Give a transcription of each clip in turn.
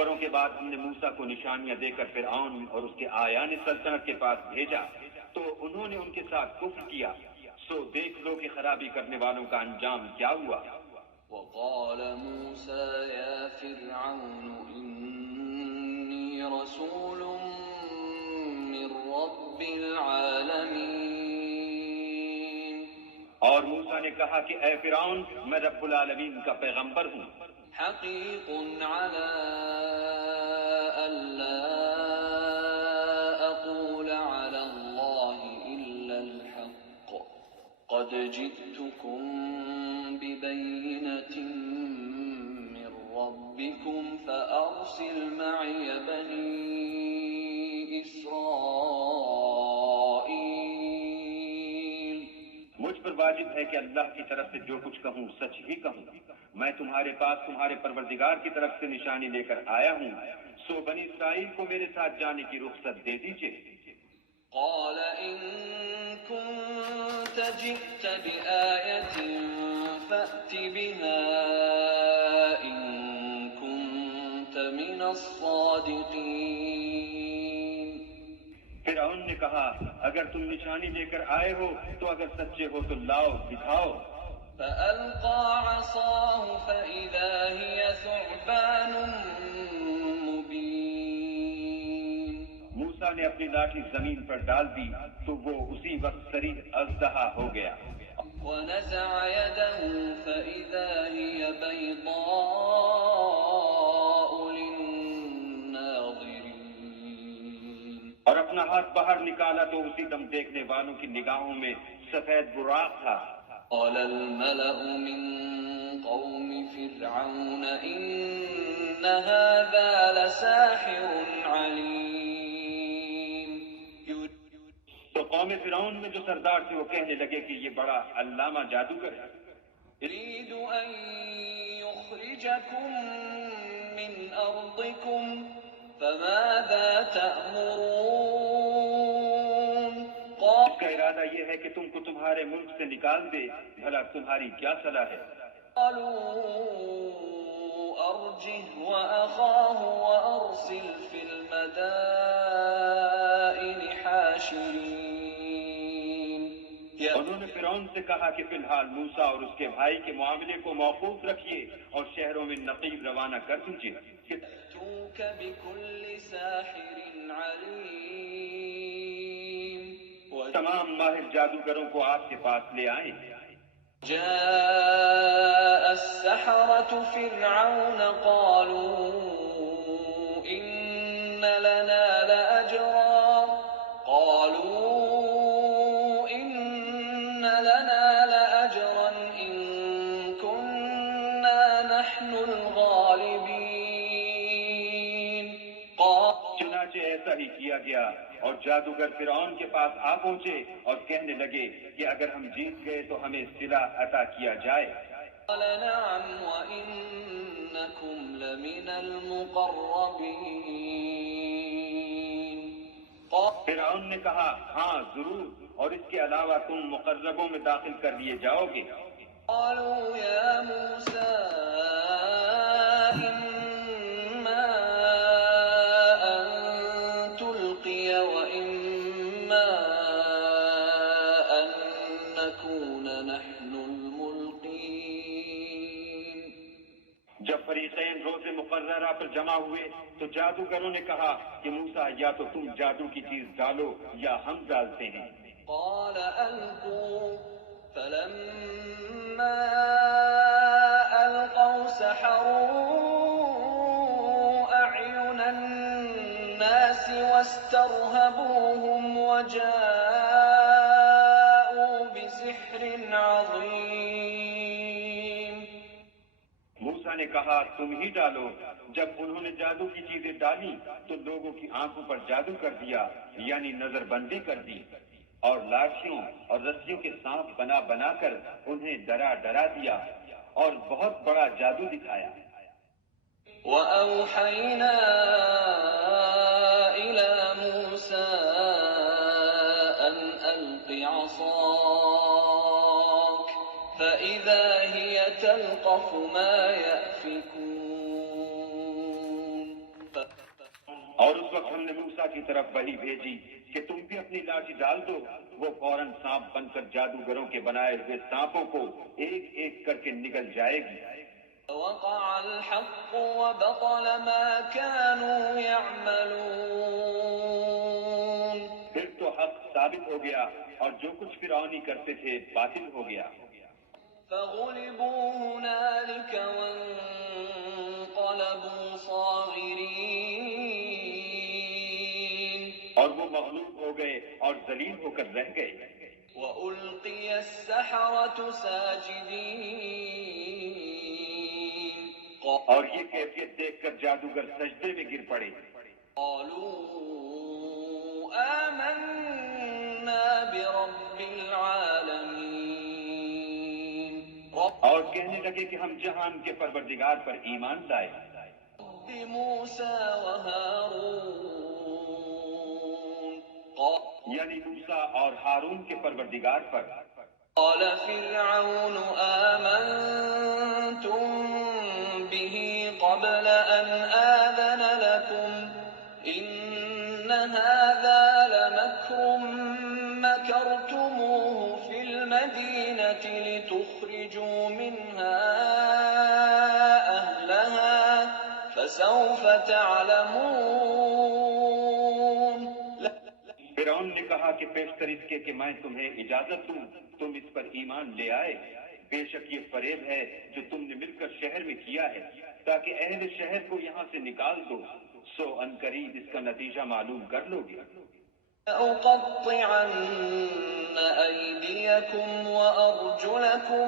پیغمبروں کے بعد ہم نے موسیٰ کو نشانیاں دے کر فرعون اور اس کے آیان سلطنت کے پاس بھیجا تو انہوں نے ان کے ساتھ کفر کیا، سو دیکھ لو کہ خرابی کرنے والوں کا انجام کیا ہوا۔ وقال موسى يا فرعون إني رسول من رب العالمين۔ اور موسیٰ نے کہا کہ اے فرعون، میں رب العالمین کا پیغمبر ہوں، حقيق على ألا أقول على الله إلا الحق، قد جئتكم ببينة من ربكم فأرسل معي بني إسرائيل۔ مجھ پر واجب ہے کہ اللہ کی طرف سے جو کچھ کہوں سچ ہی کہوں، میں تمہارے پاس تمہارے پروردگار کی طرف سے نشانی لے کر آیا ہوں، سو بنی اسرائیل کو میرے ساتھ جانے کی رخصت دے دیجیے۔ قال إن كنت جئت بآية فأت بها إن كنت من الصادقين۔ فرعون نے کہا اگر تم نشانی لے کر آئے ہو تو اگر سچے ہو تو لاؤ، دکھاؤ۔ فألقى عصاه فإذا هي ثعبان مبين۔ موسیٰ نے اپنی لاٹھی زمین پر ڈال دی تو وہ اسی وقت سری اژدہا ہو گیا۔ ونزع يده فإذا هي بيضاء للناظرين۔ اور اپنا ہاتھ باہر نکالا تو اسی دم دیکھنے والوں کی نگاہوں میں سفید براق تھا۔ قال الملأ من قوم فرعون إن هذا لساحر عليم۔ تو قوم فرعون میں جو سردار تھے وہ کہنے لگے کہ یہ بڑا علامہ جادوگر ہے، يريد أن يخرجكم من أرضكم فماذا تأمرون؟ اس کا ارادہ یہ ہے کہ تم کو تمہارے ملک سے نکال دے، بھلا تمہاری کیا صلاح ہے؟ قالوا أرجه وأخاه وأرسل في المدائن حاشرين۔ انہوں نے فرعون سے کہا کہ فی الحال موسیٰ اور اس کے بھائی کے معاملے کو موقوف رکھیے اور شہروں میں نقیب روانہ کر دیجیے۔ يأتوك بكل ساحر عليم۔ تمام ماہر جادوگروں کو آپ کے پاس لے آئیں۔ جاء السحرة فرعون قالوا إن لنا لأجرا إن كنا نحن الغالبين۔ چنانچہ ایسا ہی کیا گیا اور جادوگر فرعون کے پاس آ پہنچے اور کہنے لگے کہ اگر ہم جیت گئے تو ہمیں صلہ عطا کیا جائے۔ قال نعم وإنكم لمن المقربين۔ فرعون نے کہا ہاں ضرور، اور اس کے علاوہ تم مقربوں میں داخل کر لیے جاؤ گے۔ قالوا يا موسى إما أن تلقي وإما أن نكون نحن الملقين۔ جب فریقین روز مقررہ پر جمع ہوئے تو جادوگروں نے کہا کہ موسیٰ یا تو تم جادو کی چیز ڈالو یا ہم ڈالتے ہیں۔ قال ألقوا فلما ألقوا سحروا أعين الناس واسترهبوهم وجاءوا بسحر عظيم۔ موسیٰ نے کہا تم ہی ڈالو۔ جب انہوں نے جادو کی چیزیں ڈالی تو لوگوں کی آنکھوں پر جادو کر دیا، یعنی نظر بندی کر دی، اور لاٹھیوں اور رسیوں کے سانپ بنا بنا کر انہیں ڈرا ڈرا دیا اور بہت بڑا جادو دکھایا۔ وَأَوْحَيْنَا إِلَى مُوسَىٰ أَنْ أَلْقِ عَصَاكَ فَإِذَا هِيَ تَلْقَفُ مَا يَأْفِكُونَ۔ موسیٰ کی طرف وحی بھیجی کہ تم بھی اپنی لاٹھی ڈال دو، وہ فوراً سانپ بن کر جادوگروں کے بنائے ہوئے سانپوں کو ایک ایک کر کے نگل جائے گی۔ وقع الحق وبطل ما كانوا يعملون۔ پھر تو حق ثابت ہو گیا اور جو کچھ فرعونی کرتے تھے باطل ہو گیا۔ فغلبوا هنالك وانقلبوا صاغرين۔ اور وہ مغلوب ہو گئے اور ذلیل ہو کر رہ گئے۔ وألقي السحرة ساجدين۔ اور یہ کیفیت دیکھ کر جادوگر سجدے میں گر پڑے۔ قالوا آمنا برب العالمين۔ اور کہنے لگے کہ ہم جہان کے پروردگار پر ایمان لائے۔ رب موسى وهارون۔ یعنی موسیٰ اور ہارون کے پروردگار پر۔ قال فرعون آمنتم به قبل أن آذن لكم إن هذا لمكر مكرتموه في المدينة لتخرجوا منها أهلها فسوف تعلمون۔ فرعون نے کہا کہ پیشتر اس کے کہ میں تمہیں اجازت دوں تم اس پر ایمان لے آئے، بے شک یہ فریب ہے جو تم نے مل کر شہر میں کیا ہے تاکہ اہل شہر کو یہاں سے نکال دو، سو ان قریب اس کا نتیجہ معلوم کر لو گے۔ لأقطعن أيديكم وأرجلكم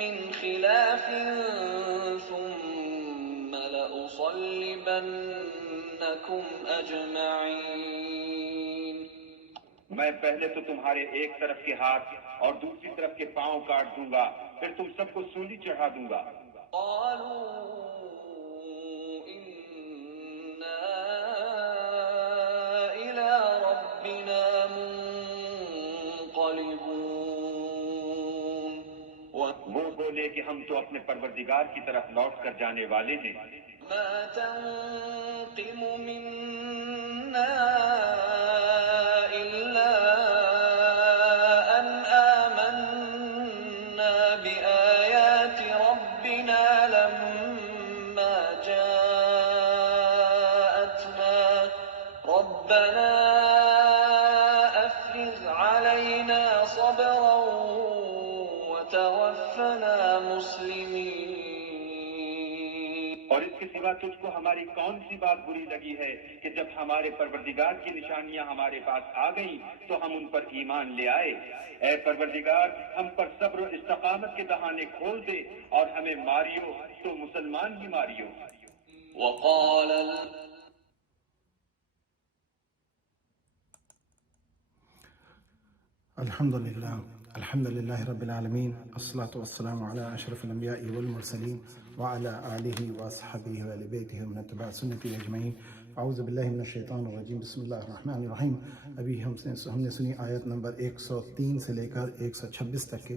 من خلاف ثم لأصلبنكم أجمعين۔ میں پہلے تو تمہارے ایک طرف کے ہاتھ اور دوسری طرف کے پاؤں کاٹ دوں گا، پھر تم سب کو سولی چڑھا دوں گا۔ قالوا إنا إلى ربنا منقلبون۔ وہ بولے کہ ہم تو اپنے پروردگار کی طرف لوٹ کر جانے والے ہیں۔ ما تنقم منا إلا أن آمنا بآيات ربنا لما جاءتنا ربنا أفرغ علينا صبرا وتوفنا مسلمين۔ اور اس کے سوا تجھ کو ہماری کون سی بات بری لگی ہے کہ جب ہمارے پروردگار کی نشانیاں ہمارے پاس آ گئیں تو ہم ان پر ایمان لے آئے۔ اے پروردگار ہم پر صبر و استقامت کے بہانے کھول دے اور ہمیں ماریو تو مسلمان ہی ماریو۔ وقال الحمد للہ رب العالمین، الصلاۃ والسلام علی اشرف الانبیاء والمرسلین وعلی آلہ واصحابہ واہل بیتہ ومن اتبع سنتہ اجمعین۔ اعوذ باللہ من الشیطان الرجیم، بسم اللہ الرحمن الرحیم۔ ابھی ہم نے سنی آیت نمبر 103 سے لے کر 126 تک کے،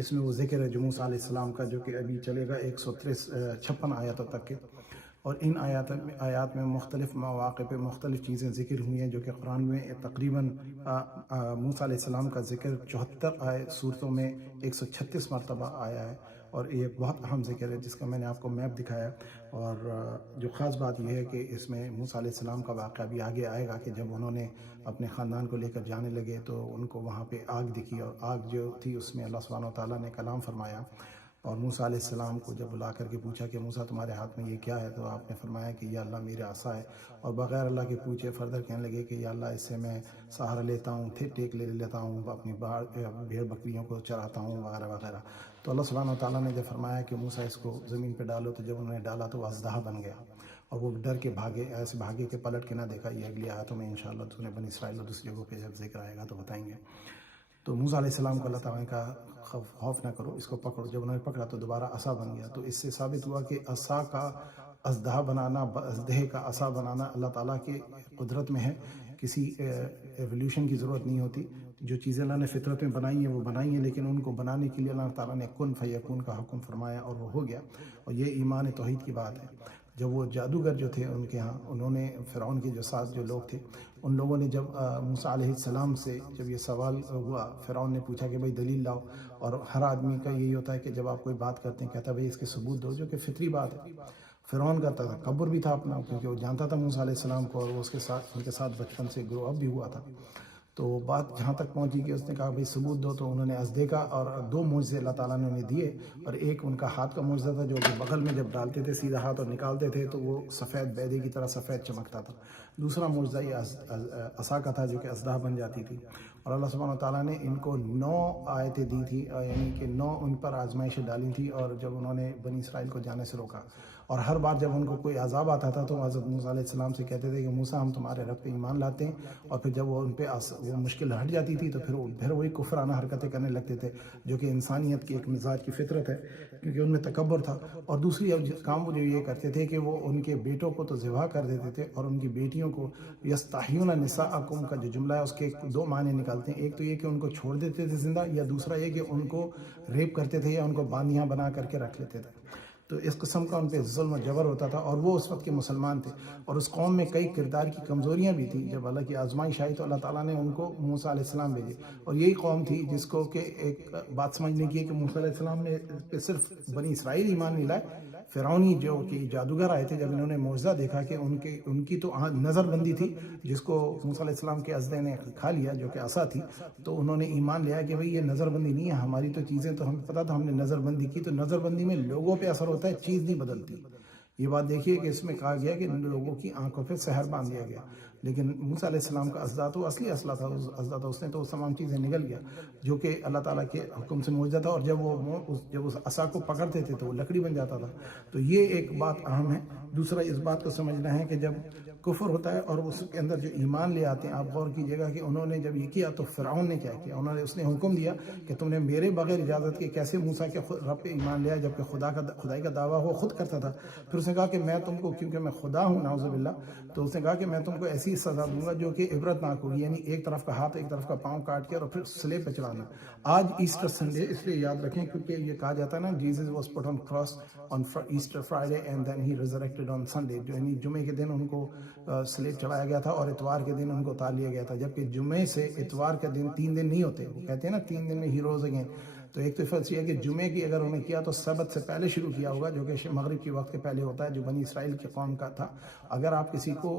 اس میں وہ ذکر ہے موسیٰ علیہ السلام کا جو کہ ابھی چلے گا 156 آیاتوں تک کے۔ اور ان آیات میں مختلف مواقع پہ مختلف چیزیں ذکر ہوئی ہیں جو کہ قرآن میں تقریباً موسیٰ علیہ السلام کا ذکر 74 صورتوں میں 136 مرتبہ آیا ہے، اور یہ بہت اہم ذکر ہے جس کا میں نے آپ کو میپ دکھایا۔ اور جو خاص بات یہ ہے کہ اس میں موسیٰ علیہ السلام کا واقعہ بھی آگے آئے گا کہ جب انہوں نے اپنے خاندان کو لے کر جانے لگے تو ان کو وہاں پہ آگ دکھی، اور آگ جو تھی اس میں اللہ سبحانہ و تعالیٰ نے کلام فرمایا، اور موسیٰ علیہ السلام کو جب بلا کر کے پوچھا کہ موسیٰ تمہارے ہاتھ میں یہ کیا ہے، تو آپ نے فرمایا کہ یا اللہ میرے عصا ہے، اور بغیر اللہ کے پوچھے فردر کہنے لگے کہ یا اللہ اس سے میں سہارا لیتا ہوں، ٹیک لے لیتا ہوں، اپنی بھیڑ بکریوں کو چراتا ہوں وغیرہ وغیرہ۔ تو اللہ سبحانہ و تعالیٰ نے جب فرمایا کہ موسیٰ اس کو زمین پہ ڈالو، تو جب انہوں نے ڈالا تو وہ اژدہا بن گیا، اور وہ ڈر کے بھاگے، ایسے بھاگے کہ پلٹ کے نہ دیکھا۔ یہ اگلی آیتوں میں انشاءاللہ سورہ بنی اسرائیل اور دوسری جگہوں پہ جب ذکر آئے گا تو بتائیں گے۔ تو موسیٰ علیہ السلام کو اللہ تعالیٰ نے کہا خوف نہ کرو، اس کو پکڑو۔ جب انہوں نے پکڑا تو دوبارہ عصا بن گیا۔ تو اس سے ثابت ہوا کہ عصا کا اژدہا بنانا، اژدہے کا عصا بنانا اللہ تعالیٰ کی قدرت میں ہے، کسی ایولیوشن کی ضرورت نہیں ہوتی۔ جو چیزیں اللہ نے فطرت میں بنائی ہیں وہ بنائی ہیں، لیکن ان کو بنانے کے لیے اللہ تعالیٰ نے کن فیکون کا حکم فرمایا اور وہ ہو گیا، اور یہ ایمان توحید کی بات ہے۔ جب وہ جادوگر جو تھے ان کے ہاں، انہوں نے فرعون کے جو ساتھ جو لوگ تھے ان لوگوں نے جب موسیٰ علیہ السلام سے جب یہ سوال ہوا، فرعون نے پوچھا کہ بھائی دلیل لاؤ، اور ہر آدمی کا یہی ہوتا ہے کہ جب آپ کوئی بات کرتے ہیں کہتا ہے بھائی اس کے ثبوت دو، جو کہ فطری بات ہے۔ فرعون کا تکبر بھی تھا اپنا، کیونکہ وہ جانتا تھا موسیٰ علیہ السلام کو، اور وہ ان کے ساتھ بچپن سے گرو اپ بھی ہوا تھا۔ تو بات جہاں تک پہنچی کہ اس نے کہا بھائی ثبوت دو، تو انہوں نے اژدے کا اور 2 معجزے اللہ تعالیٰ نے انہیں دیے، اور ایک ان کا ہاتھ کا معجزہ تھا جو کہ بغل میں جب ڈالتے تھے سیدھا ہاتھ اور نکالتے تھے تو وہ سفید بیدے کی طرح سفید چمکتا تھا۔ دوسرا معجزہ یہ عصا کا تھا جو کہ اژدہا بن جاتی تھی، اور اللہ سبحانہ و تعالیٰ نے ان کو 9 آیتیں دی تھی، یعنی کہ 9 ان پر آزمائشیں ڈالی تھی، اور جب انہوں نے بنی اسرائیل کو جانے سے روکا، اور ہر بار جب ان کو کوئی عذاب آتا تھا تو حضرت موسیٰ علیہ السلام سے کہتے تھے کہ موسیٰ ہم تمہارے رب پہ ایمان لاتے ہیں، اور پھر جب وہ ان پہ وہ مشکل ہٹ جاتی تھی تو پھر وہی کفرانہ حرکتیں کرنے لگتے تھے، جو کہ انسانیت کی ایک مزاج کی فطرت ہے، کیونکہ ان میں تکبر تھا۔ اور دوسری کام وہ جو یہ کرتے تھے کہ وہ ان کے بیٹوں کو تو ذبح کر دیتے تھے، اور ان کی بیٹیوں کو یستحیون نساءکم کا جو جملہ ہے اس کے 2 معنی نکالتے ہیں، ایک تو یہ کہ ان کو چھوڑ دیتے تھے زندہ، یا دوسرا یہ کہ ان کو ریپ کرتے تھے یا ان کو باندیاں بنا کر کے رکھ لیتے تھے۔ تو اس قسم کا ان پہ ظلم و جبر ہوتا تھا، اور وہ اس وقت کے مسلمان تھے، اور اس قوم میں کئی کردار کی کمزوریاں بھی تھیں۔ جب اللہ کی آزمائش آئی تو اللہ تعالیٰ نے ان کو موسیٰ علیہ السلام بھیجے، اور یہی قوم تھی جس کو کہ ایک بات سمجھنے کی ہے کہ موسیٰ علیہ السلام نے پہ صرف بنی اسرائیل ایمان نہیں لائے، فرعونی جو کہ جادوگر آئے تھے، جب انہوں نے معجزہ دیکھا کہ ان کی تو نظر بندی تھی جس کو موسیٰ علیہ السلام کے اژدے نے کھا لیا، جو کہ عصا تھی، تو انہوں نے ایمان لیا کہ بھئی یہ نظر بندی نہیں ہے، ہماری تو چیزیں تو ہمیں پتہ تھا، ہم نے نظر بندی کی، تو نظر بندی میں لوگوں پہ اثر ہوتا ہے، چیز نہیں بدلتی۔ یہ بات دیکھیے کہ اس میں کہا گیا کہ لوگوں کی آنکھوں پہ سحر باندھ دیا گیا، لیکن موسیٰ علیہ السلام کا اژدہا تو اصلی اصلہ تھا، اس نے تو تمام چیزیں نگل گیا جو کہ اللہ تعالیٰ کے حکم سے معجزہ تھا، اور جب اس عصا کو پکڑتے تھے تو وہ لکڑی بن جاتا تھا۔ تو یہ ایک بات اہم ہے۔ دوسرا اس بات کو سمجھنا ہے کہ جب کفر ہوتا ہے اور اس کے اندر جو ایمان لے آتے ہیں، آپ غور کیجیے گا کہ انہوں نے جب یہ کیا تو فرعون نے کیا کیا، اس نے حکم دیا کہ تم نے میرے بغیر اجازت کے کیسے موسیٰ کے رب پہ ایمان لیا، جبکہ خدائی کا دعویٰ وہ خود کرتا تھا۔ پھر اس نے کہا کہ میں تم کو، کیونکہ میں خدا ہوں نعوذ باللہ، تو اس نے کہا کہ میں تم کو ایسی سزا دوں گا جو کہ عبرت ناک ہوگی، یعنی ایک طرف کا ہاتھ ایک طرف کا پاؤں کاٹ کے اور پھر سلیب پہ چڑھانا۔ آج ایسٹر سنڈے اس لیے یاد رکھیں کیونکہ یہ کہا جاتا ہے نا، Jesus was put on cross on Easter Friday and then he resurrected on Sunday, یعنی جمعے کے دن ان کو سلیب چڑھایا گیا تھا اور اتوار کے دن ان کو اتار لیا گیا تھا، جبکہ جمعے سے اتوار کے دن 3 دن نہیں ہوتے، وہ کہتے ہیں نا 3 دن میں ہی روز اگین۔ تو ایک تو فرض یہ ہے کہ جمعے کی اگر انہیں کیا تو سبت سے پہلے شروع کیا ہوگا، جو کہ مغرب کے وقت کے پہلے ہوتا ہے، جو بنی اسرائیل کی قوم کا تھا۔ اگر آپ کسی کو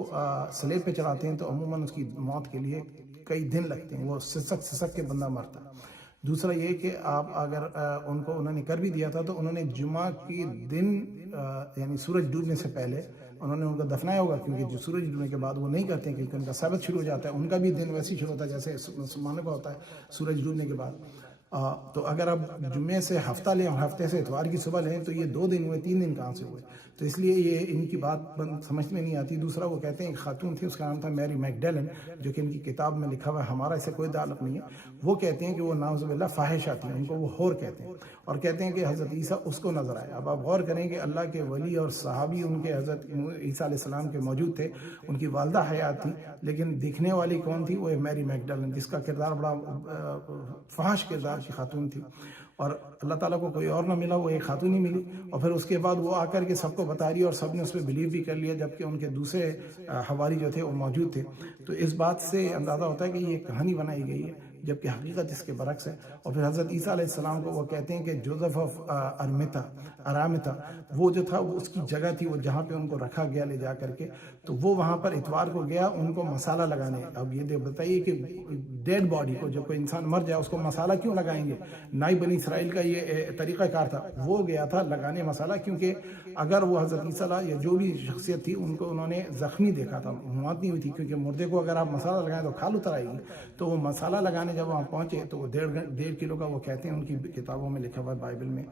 سلیب پہ چڑھاتے ہیں تو عموماً اس کی موت کے لیے کئی دن لگتے ہیں، وہ سسک کے بندہ مرتا ہے۔ دوسرا یہ کہ آپ اگر انہوں نے کر بھی دیا تھا تو انہوں نے جمعہ کی دن یعنی سورج ڈوبنے سے پہلے انہوں نے ان کو دفنایا ہوگا، کیونکہ جو سورج ڈوبنے کے بعد وہ نہیں کرتے ہیں، کیونکہ ان کا سبت شروع ہو جاتا ہے، ان کا بھی دن ویسے ہی شروع ہوتا ہے جیسے مسلمانوں کا ہوتا ہے سورج ڈوبنے کے بعد۔ تو اگر آپ جمعے سے ہفتہ لیں اور ہفتے سے اتوار کی صبح لیں تو یہ 2 دن ہوئے، 3 دن کہاں سے ہوئے؟ تو اس لیے یہ ان کی بات سمجھ میں نہیں آتی۔ دوسرا وہ کہتے ہیں ایک خاتون تھی، اس کا نام تھا میری میگڈیلن، جو کہ ان کی کتاب میں لکھا ہوا ہے، ہمارا اس سے کوئی تعلق نہیں ہے۔ وہ کہتے ہیں کہ وہ نعوذ باللہ فاحشہ تھی، ان کو وہ ہور کہتے ہیں، اور کہتے ہیں کہ حضرت عیسیٰ اس کو نظر آئے۔ اب آپ غور کریں کہ اللہ کے ولی اور صحابی ان کے حضرت عیسیٰ علیہ السلام کے موجود تھے، ان کی والدہ حیات تھی، لیکن دکھنے والی کون تھی؟ وہ میری میگڈیلن، جس کا کردار بڑا فحش کردار کی خاتون تھی، اور اللہ تعالیٰ کو کوئی اور نہ ملا، وہ ایک خاتون ہی ملی، اور پھر اس کے بعد وہ آ کر کے سب کو بتا رہی اور سب نے اس پہ بلیو بھی کر لیا، جبکہ ان کے دوسرے حواری جو تھے وہ موجود تھے۔ تو اس بات سے اندازہ ہوتا ہے کہ یہ کہانی بنائی گئی ہے، جبکہ حقیقت اس کے برعکس ہے۔ اور پھر حضرت عیسیٰ علیہ السلام کو وہ کہتے ہیں کہ جوزف آف ارامتا، وہ جو تھا وہ اس کی جگہ تھی، وہ جہاں پہ ان کو رکھا گیا لے جا کر کے، تو وہ وہاں پر اتوار کو گیا ان کو مسالہ لگانے۔ اب یہ بتائیے کہ ڈیڈ باڈی کو، جب کوئی انسان مر جائے اس کو مسالہ کیوں لگائیں گے؟ نئی بنی اسرائیل کا یہ طریقہ کار تھا، وہ گیا تھا لگانے مسالہ، کیونکہ اگر وہ حضرت عیسیٰ یا جو بھی شخصیت تھی ان کو انہوں نے زخمی دیکھا تھا، موت نہیں ہوئی تھی، کیونکہ مردے کو اگر آپ مسالہ لگائیں تو کھال اتر آئے گی۔ تو وہ مسالہ لگانے جب وہاں پہنچے تو وہ 1.5 کلو کا وہ کہتے ہیں، ان کی کتابوں میں لکھا ہوا ہے بائبل میں۔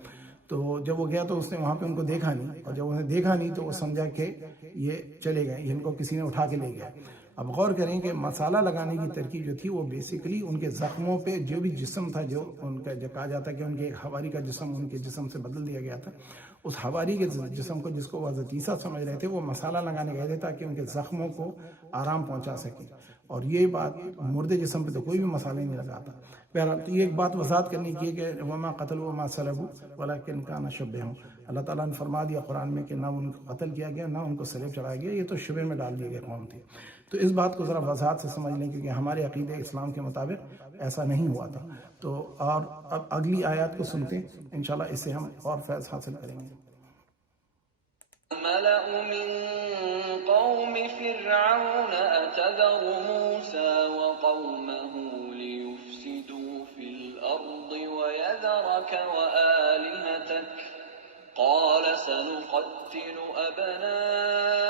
تو جب وہ گیا تو اس نے وہاں پہ ان کو دیکھا نہیں، اور جب انہیں دیکھا نہیں تو وہ سمجھا کہ یہ چلے گئے، ان کو کسی نے اٹھا کے لے گیا۔ اب غور کریں کہ مسالہ لگانے کی ترکیب جو تھی وہ بیسیکلی ان کے زخموں پہ جو بھی جسم تھا، جو ان کا کہا جاتا ہے کہ ان کے حواری کا جسم ان کے جسم سے بدل دیا گیا تھا، اس حواری کے جسم کو، جس کو وہ حضرت عیسیٰ سمجھ رہے تھے، وہ مسالہ لگانے گئے تھے تاکہ ان کے زخموں کو آرام پہنچا سکیں۔ اور یہ بات مردے جسم پہ تو کوئی بھی مسالے نہیں لگاتا. بہرحال تو یہ ایک بات وضاحت کرنی کی ہے کہ وما قتلوا وما صلبوا ولكن كان شبههم. اللہ تعالیٰ نے فرما دیا قرآن میں کہ نہ ان کو قتل کیا گیا نہ ان کو صلیب چڑھایا گیا, یہ تو شبہ میں ڈال دی گئی قوم تھی. تو اس بات کو ذرا وضاحت سے سمجھ لیں کیونکہ ہمارے عقیدہ اسلام کے مطابق ایسا نہیں ہوا تھا. تو اور اب اگلی آیات کو سنتے ہیں, انشاءاللہ اس سے ہم اور فیض حاصل کریں گے. ملأ من قوم فرعون أتذر موسى وقومه ليفسدوا في الأرض ويذرك وآلهتك قال سنقتل أبناءهم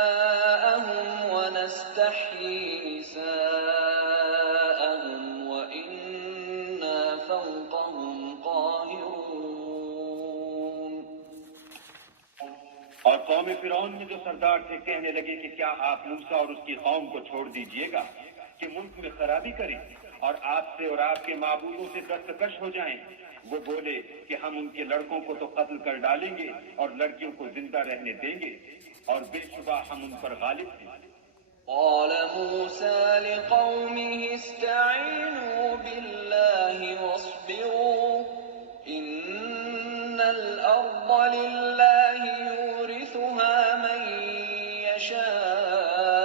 ونستحيي نساءهم وإنا فوقهم قاهرون. اور قوم فرعون میں جو سردار تھے کہنے لگے کہ کیا آپ موسیٰ اور اس کی قوم کو چھوڑ دیجئے گا کہ ملک میں خرابی کریں اور آپ سے اور آپ کے معبودوں سے دستکش ہو جائیں. وہ بولے کہ ہم ان کے لڑکوں کو تو قتل کر ڈالیں گے اور لڑکیوں کو زندہ رہنے دیں گے اور بے شبہ ہم ان پر غالب ہیں. قال موسى لقومه استعينوا بالله واصبروا إن الأرض لله يورثها من يشاء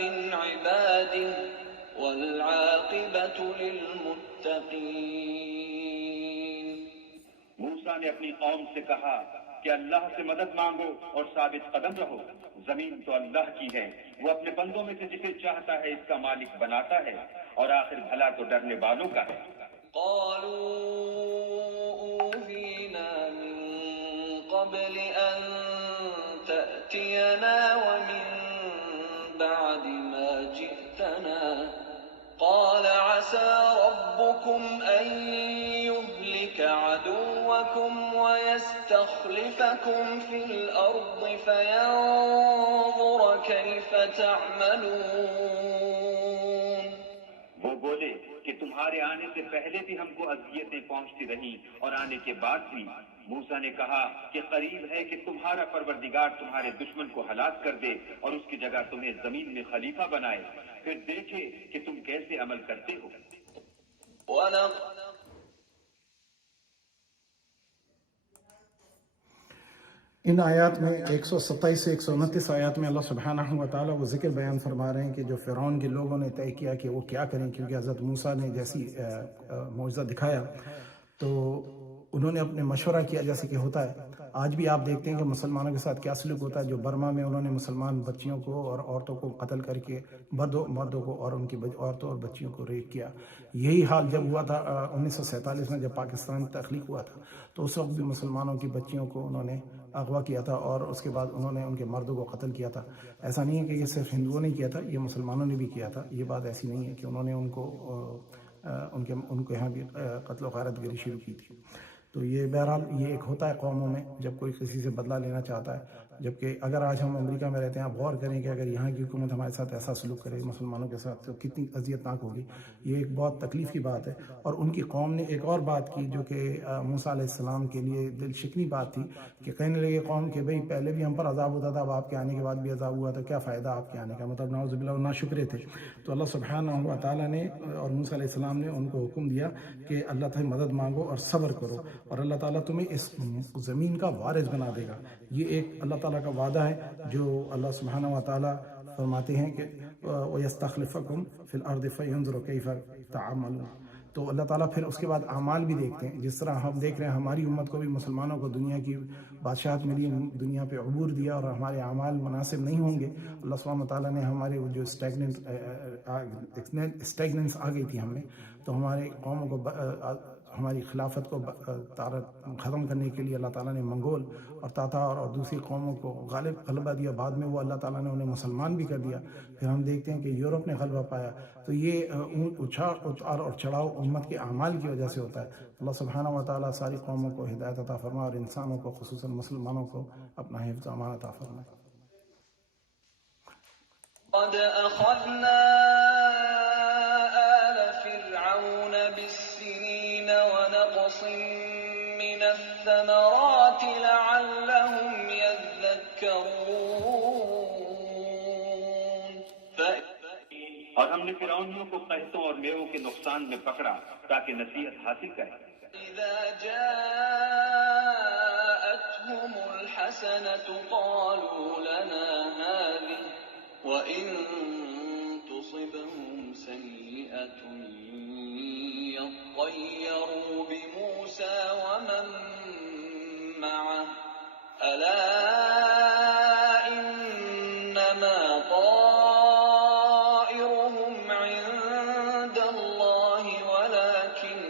من عباده والعاقبة للمتقين. موسیٰ نے اپنی قوم سے کہا کہ اللہ سے مدد مانگو اور ثابت قدم رہو. زمین تو اللہ کی ہے, وہ اپنے بندوں میں سے جسے چاہتا ہے اس کا مالک بناتا ہے اور آخر بھلا تو ڈرنے والوں کا ہے. قالوا أوذينا من قبل أن تأتينا ومن بعد ما جئتنا قال عسى ربكم أن يهلك عدوكم ويستخلفكم في الأرض فينظر كيف تعملون. وہ بولے کہ تمہارے آنے سے پہلے بھی ہم کو اذیتیں پہنچتی رہیں اور آنے کے بعد بھی. موسیٰ نے کہا کہ قریب ہے کہ تمہارا پروردگار تمہارے دشمن کو ہلاک کر دے اور اس کی جگہ تمہیں زمین میں خلیفہ بنائے, پھر دیکھے کہ تم کیسے عمل کرتے ہو. ان آیات میں 127 سے 129 آیات میں اللہ سبحانہ و تعالیٰ وہ ذکر بیان فرما رہے ہیں کہ جو فرعون کے لوگوں نے طے کیا کہ وہ کیا کریں, کیونکہ حضرت موسیٰ نے جیسی معجزہ دکھایا تو انہوں نے اپنے مشورہ کیا جیسے کہ ہوتا ہے. آج بھی آپ دیکھتے ہیں کہ مسلمانوں کے ساتھ کیا سلوک ہوتا ہے. جو برما میں انہوں نے مسلمان بچیوں کو اور عورتوں کو قتل کر کے مردوں کو اور ان کی عورتوں اور بچیوں کو ریپ کیا. یہی حال جب ہوا تھا 1947 میں جب پاکستان تخلیق ہوا تھا, تو اس وقت بھی مسلمانوں کی بچیوں کو انہوں نے اغوا کیا تھا اور اس کے بعد انہوں نے ان کے مردوں کو قتل کیا تھا. ایسا نہیں ہے کہ یہ صرف ہندوؤں نے کیا تھا, یہ مسلمانوں نے بھی کیا تھا. یہ بات ایسی نہیں ہے کہ انہوں نے ان کو یہاں بھی قتل و غارت گری شروع کی تھی. تو یہ بہرحال یہ ایک ہوتا ہے قوموں میں جب کوئی کسی سے بدلہ لینا چاہتا ہے. جبکہ اگر آج ہم امریکہ میں رہتے ہیں, آپ غور کریں کہ اگر یہاں کی حکومت ہمارے ساتھ ایسا سلوک کرے مسلمانوں کے ساتھ تو کتنی اذیتناک ہوگی. یہ ایک بہت تکلیف کی بات ہے. اور ان کی قوم نے ایک اور بات کی جو کہ موسیٰ علیہ السلام کے لیے دل شکنی بات تھی کہ کہنے لگے قوم کہ بھئی پہلے بھی ہم پر عذاب ہوتا تھا, اب آپ کے آنے کے بعد بھی عذاب ہوا تھا, کیا فائدہ آپ کے آنے کا, مطلب نعوذ باللہ ناشکرے تھے. تو اللہ سبحانہ و تعالیٰ نے اور موسیٰ علیہ السلام نے ان کو حکم دیا کہ اللہ تعالیٰ مدد مانگو اور صبر کرو اور اللہ تعالیٰ تمہیں اس زمین کا وارث بنا دے گا. یہ ایک اللہ تعالیٰ کا وعدہ ہے جو اللہ سبحانہ و تعالیٰ فرماتے ہیں کہ وَيَسْتَخْلِفَكُمْ فِي الْأَرْضِ فَيَنْظُرُ كَيْفَ تَعْمَلُونَ. تو اللہ تعالیٰ پھر اس کے بعد اعمال بھی دیکھتے ہیں. جس طرح ہم دیکھ رہے ہیں ہماری امت کو بھی مسلمانوں کو دنیا کی بادشاہت ملی, دنیا پہ عبور دیا اور ہمارے اعمال مناسب نہیں ہوں گے. اللہ سبحانہ و تعالیٰ نے ہمارے جو اسٹیگننس آ گئی تھی ہم میں, تو ہمارے قوموں کو ہماری خلافت کو ختم کرنے کے لیے اللہ تعالیٰ نے منگول اور تاتار اور دوسری قوموں کو غلبہ دیا. بعد میں وہ اللہ تعالیٰ نے انہیں مسلمان بھی کر دیا. پھر ہم دیکھتے ہیں کہ یورپ نے غلبہ پایا. تو یہ اچھار اور چڑھاؤ امت کے اعمال کی وجہ سے ہوتا ہے. اللہ سبحانہ و تعالیٰ ساری قوموں کو ہدایت عطا فرما اور انسانوں کو خصوصاً مسلمانوں کو اپنا حفظ و امان عطا فرمائے. قد أخذنا آل فرعون بالسنين ونقص من الثمرات لعلهم يذكرون. اور ہم نے فرعونیوں کو قحطوں اور میووں کے نقصان میں پکڑا تاکہ نصیحت حاصل کریں۔ إذا جاءتهم الحسنة قالوا لنا هذه وإن تصبهم سيئة يطيروا بموسى ومن معه ألا إنما طائرهم عند الله ولكن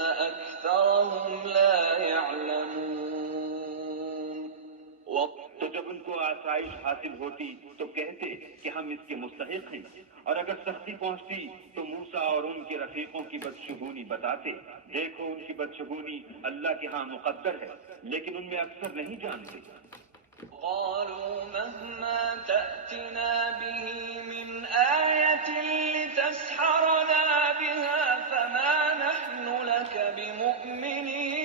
أكثرهم لا يعلمون تو جب ان کو آسائش حاصل ہوتی تو کہتے کہ ہم اس کے مستحق ہیں، اور اگر سختی پہنچتی تو موسیٰ اور ان کے رفیقوں کی بدشگونی بتاتے۔ دیکھو ان کی بدشگونی اللہ کے ہاں مقدر ہے، لیکن ان میں اکثر نہیں جانتے۔ قالوا مهما تأتنا به من آية لتسحرنا بها فما نحن لك بمؤمنين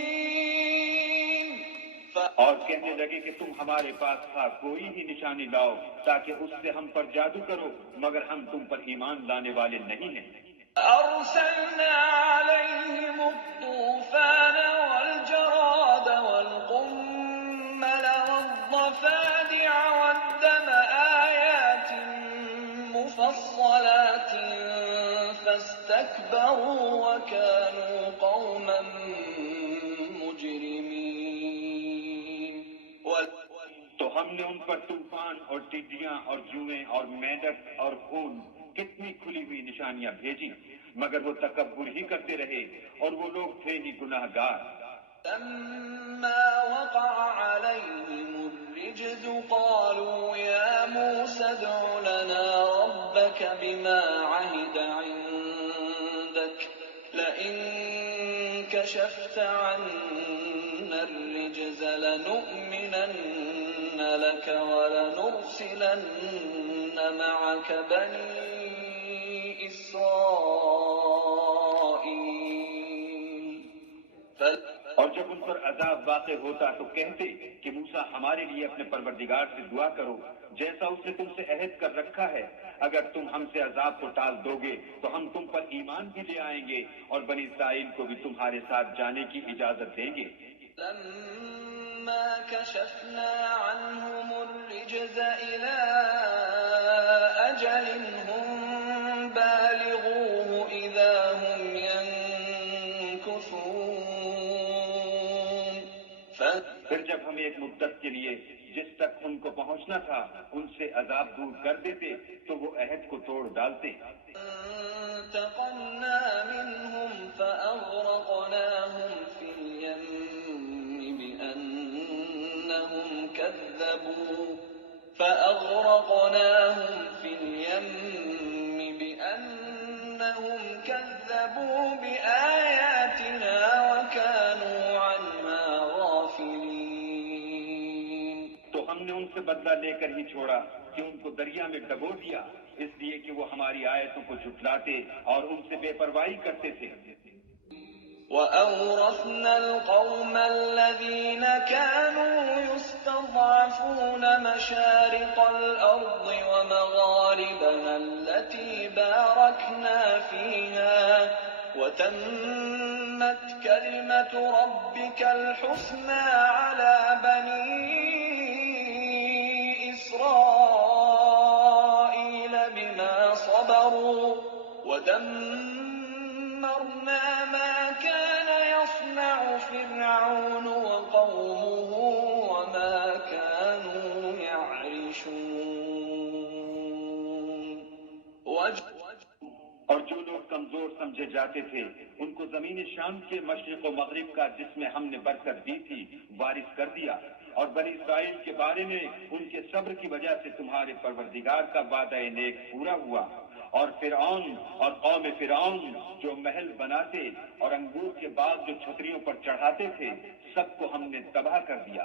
اور کہنے لگے کہ تم ہمارے پاس تھا کوئی بھی نشانی لاؤ تاکہ اس سے ہم پر جادو کرو، مگر ہم تم پر ایمان لانے والے نہیں ہیں۔ أرسلنا عليهم الطوفان والجراد والقمل والضفادع والدم آيات مفصلات فاستكبروا وكانوا قوما مجرمين تو ہم نے ان پر طوفان اور ٹڈیاں اور جوئیں اور مینڈک اور خون کتنی کھلی ہوئی نشانیاں بھیجی، مگر وہ تکبر ہی کرتے رہے اور وہ لوگ تھے ہی گناہ گار۔ لما وقع عليهم الرجز قالوا يا موسى ادع لنا ربك بما عهد عندك لئن كشفت عنا الرجز لنؤمنن لك ولنرسلن معك بني إسرائيل اور جب ان پر عذاب واقع ہوتا تو کہتے کہ موسیٰ ہمارے لیے اپنے پروردگار سے دعا کرو جیسا اس نے تم سے عہد کر رکھا ہے، اگر تم ہم سے عذاب کو ٹال دو گے تو ہم تم پر ایمان بھی لے آئیں گے اور بنی اسرائیل کو بھی تمہارے ساتھ جانے کی اجازت دیں گے۔ لما كشفنا عنهم الرجز إلى أجل هم بالغوه إذا هم ينكثون پھر جب ہم ایک مدت کے لیے جس تک ان کو پہنچنا تھا ان سے عذاب دور کر دیتے تو وہ عہد کو توڑ ڈالتے۔ انتقمنا منهم فأغرقناهم في اليم بأنهم كذبوا بآياتنا وكانوا عنها غافلين تو ہم نے ان سے بدلہ لے کر ہی چھوڑا کہ ان کو دریا میں ڈبو دیا، اس لیے کہ وہ ہماری آیتوں کو جھٹلاتے اور ان سے بے پرواہی کرتے تھے۔ وأورثنا القوم الذين كانوا يستضعفون مشارق الأرض ومغاربها التي باركنا فيها وتمت كلمة ربك الحسنى على بني إسرائيل بما صبروا ودمرنا ما كان يصنع فرعون وقومه وما كانوا يعرشون اور جو لوگ کمزور سمجھے جاتے تھے ان کو زمین شام کے مشرق و مغرب کا جس میں ہم نے برکت دی تھی وارث کر دیا، اور بنی اسرائیل کے بارے میں ان کے صبر کی وجہ سے تمہارے پروردگار کا وعدہ نیک پورا ہوا، اور فرعون اور قوم فرعون جو محل بناتے اور انگور کے باغ جو چھتریوں پر چڑھاتے تھے سب کو ہم نے تباہ کر دیا۔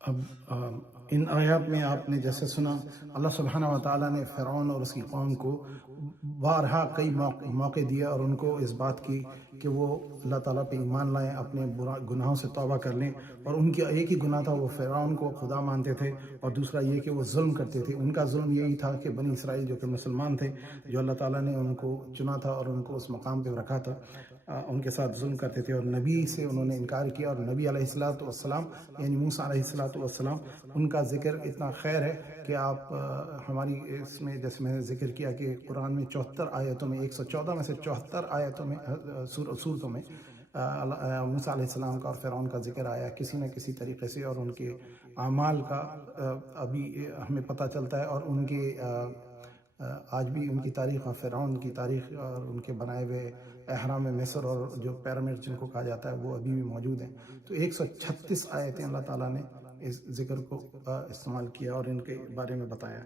اب ان آیات میں آپ نے جیسے سنا اللہ سبحانہ و تعالیٰ نے فرعون اور اس کی قوم کو بارہا کئی موقع دیے اور ان کو اس بات کی کہ وہ اللہ تعالیٰ پہ ایمان لائیں، اپنے گناہوں سے توبہ کر لیں، اور ان کا ایک ہی گناہ تھا، وہ فرعون کو خدا مانتے تھے، اور دوسرا یہ کہ وہ ظلم کرتے تھے۔ ان کا ظلم یہی تھا کہ بنی اسرائیل جو کہ مسلمان تھے، جو اللہ تعالیٰ نے ان کو چنا تھا اور ان کو اس مقام پہ رکھا تھا، ان کے ساتھ ظلم کرتے تھے، اور نبی سے انہوں نے انکار کیا، اور نبی علیہ الصلوۃ والسلام یعنی موسیٰ علیہ الصلوۃ والسلام، ان کا ذکر اتنا خیر ہے کہ آپ ہماری اس میں جیسے میں نے ذکر کیا کہ قرآن میں 74 آیتوں میں 114 میں سے 74 آیتوں میں صورتوں میں موسیٰ علیہ السلام کا اور فرعون کا ذکر آیا کسی نہ کسی طریقے سے، اور ان کے اعمال کا ابھی ہمیں پتہ چلتا ہے، اور ان کے آج بھی ان کی تاریخ اور فرعون کی تاریخ اور ان کے بنائے ہوئے احرام مصر اور جو پیرامڈ جن کو کہا جاتا ہے وہ ابھی بھی موجود ہیں۔ تو 136 آیتیں اللہ تعالیٰ نے اس ذکر کو استعمال کیا اور ان کے بارے میں بتایا۔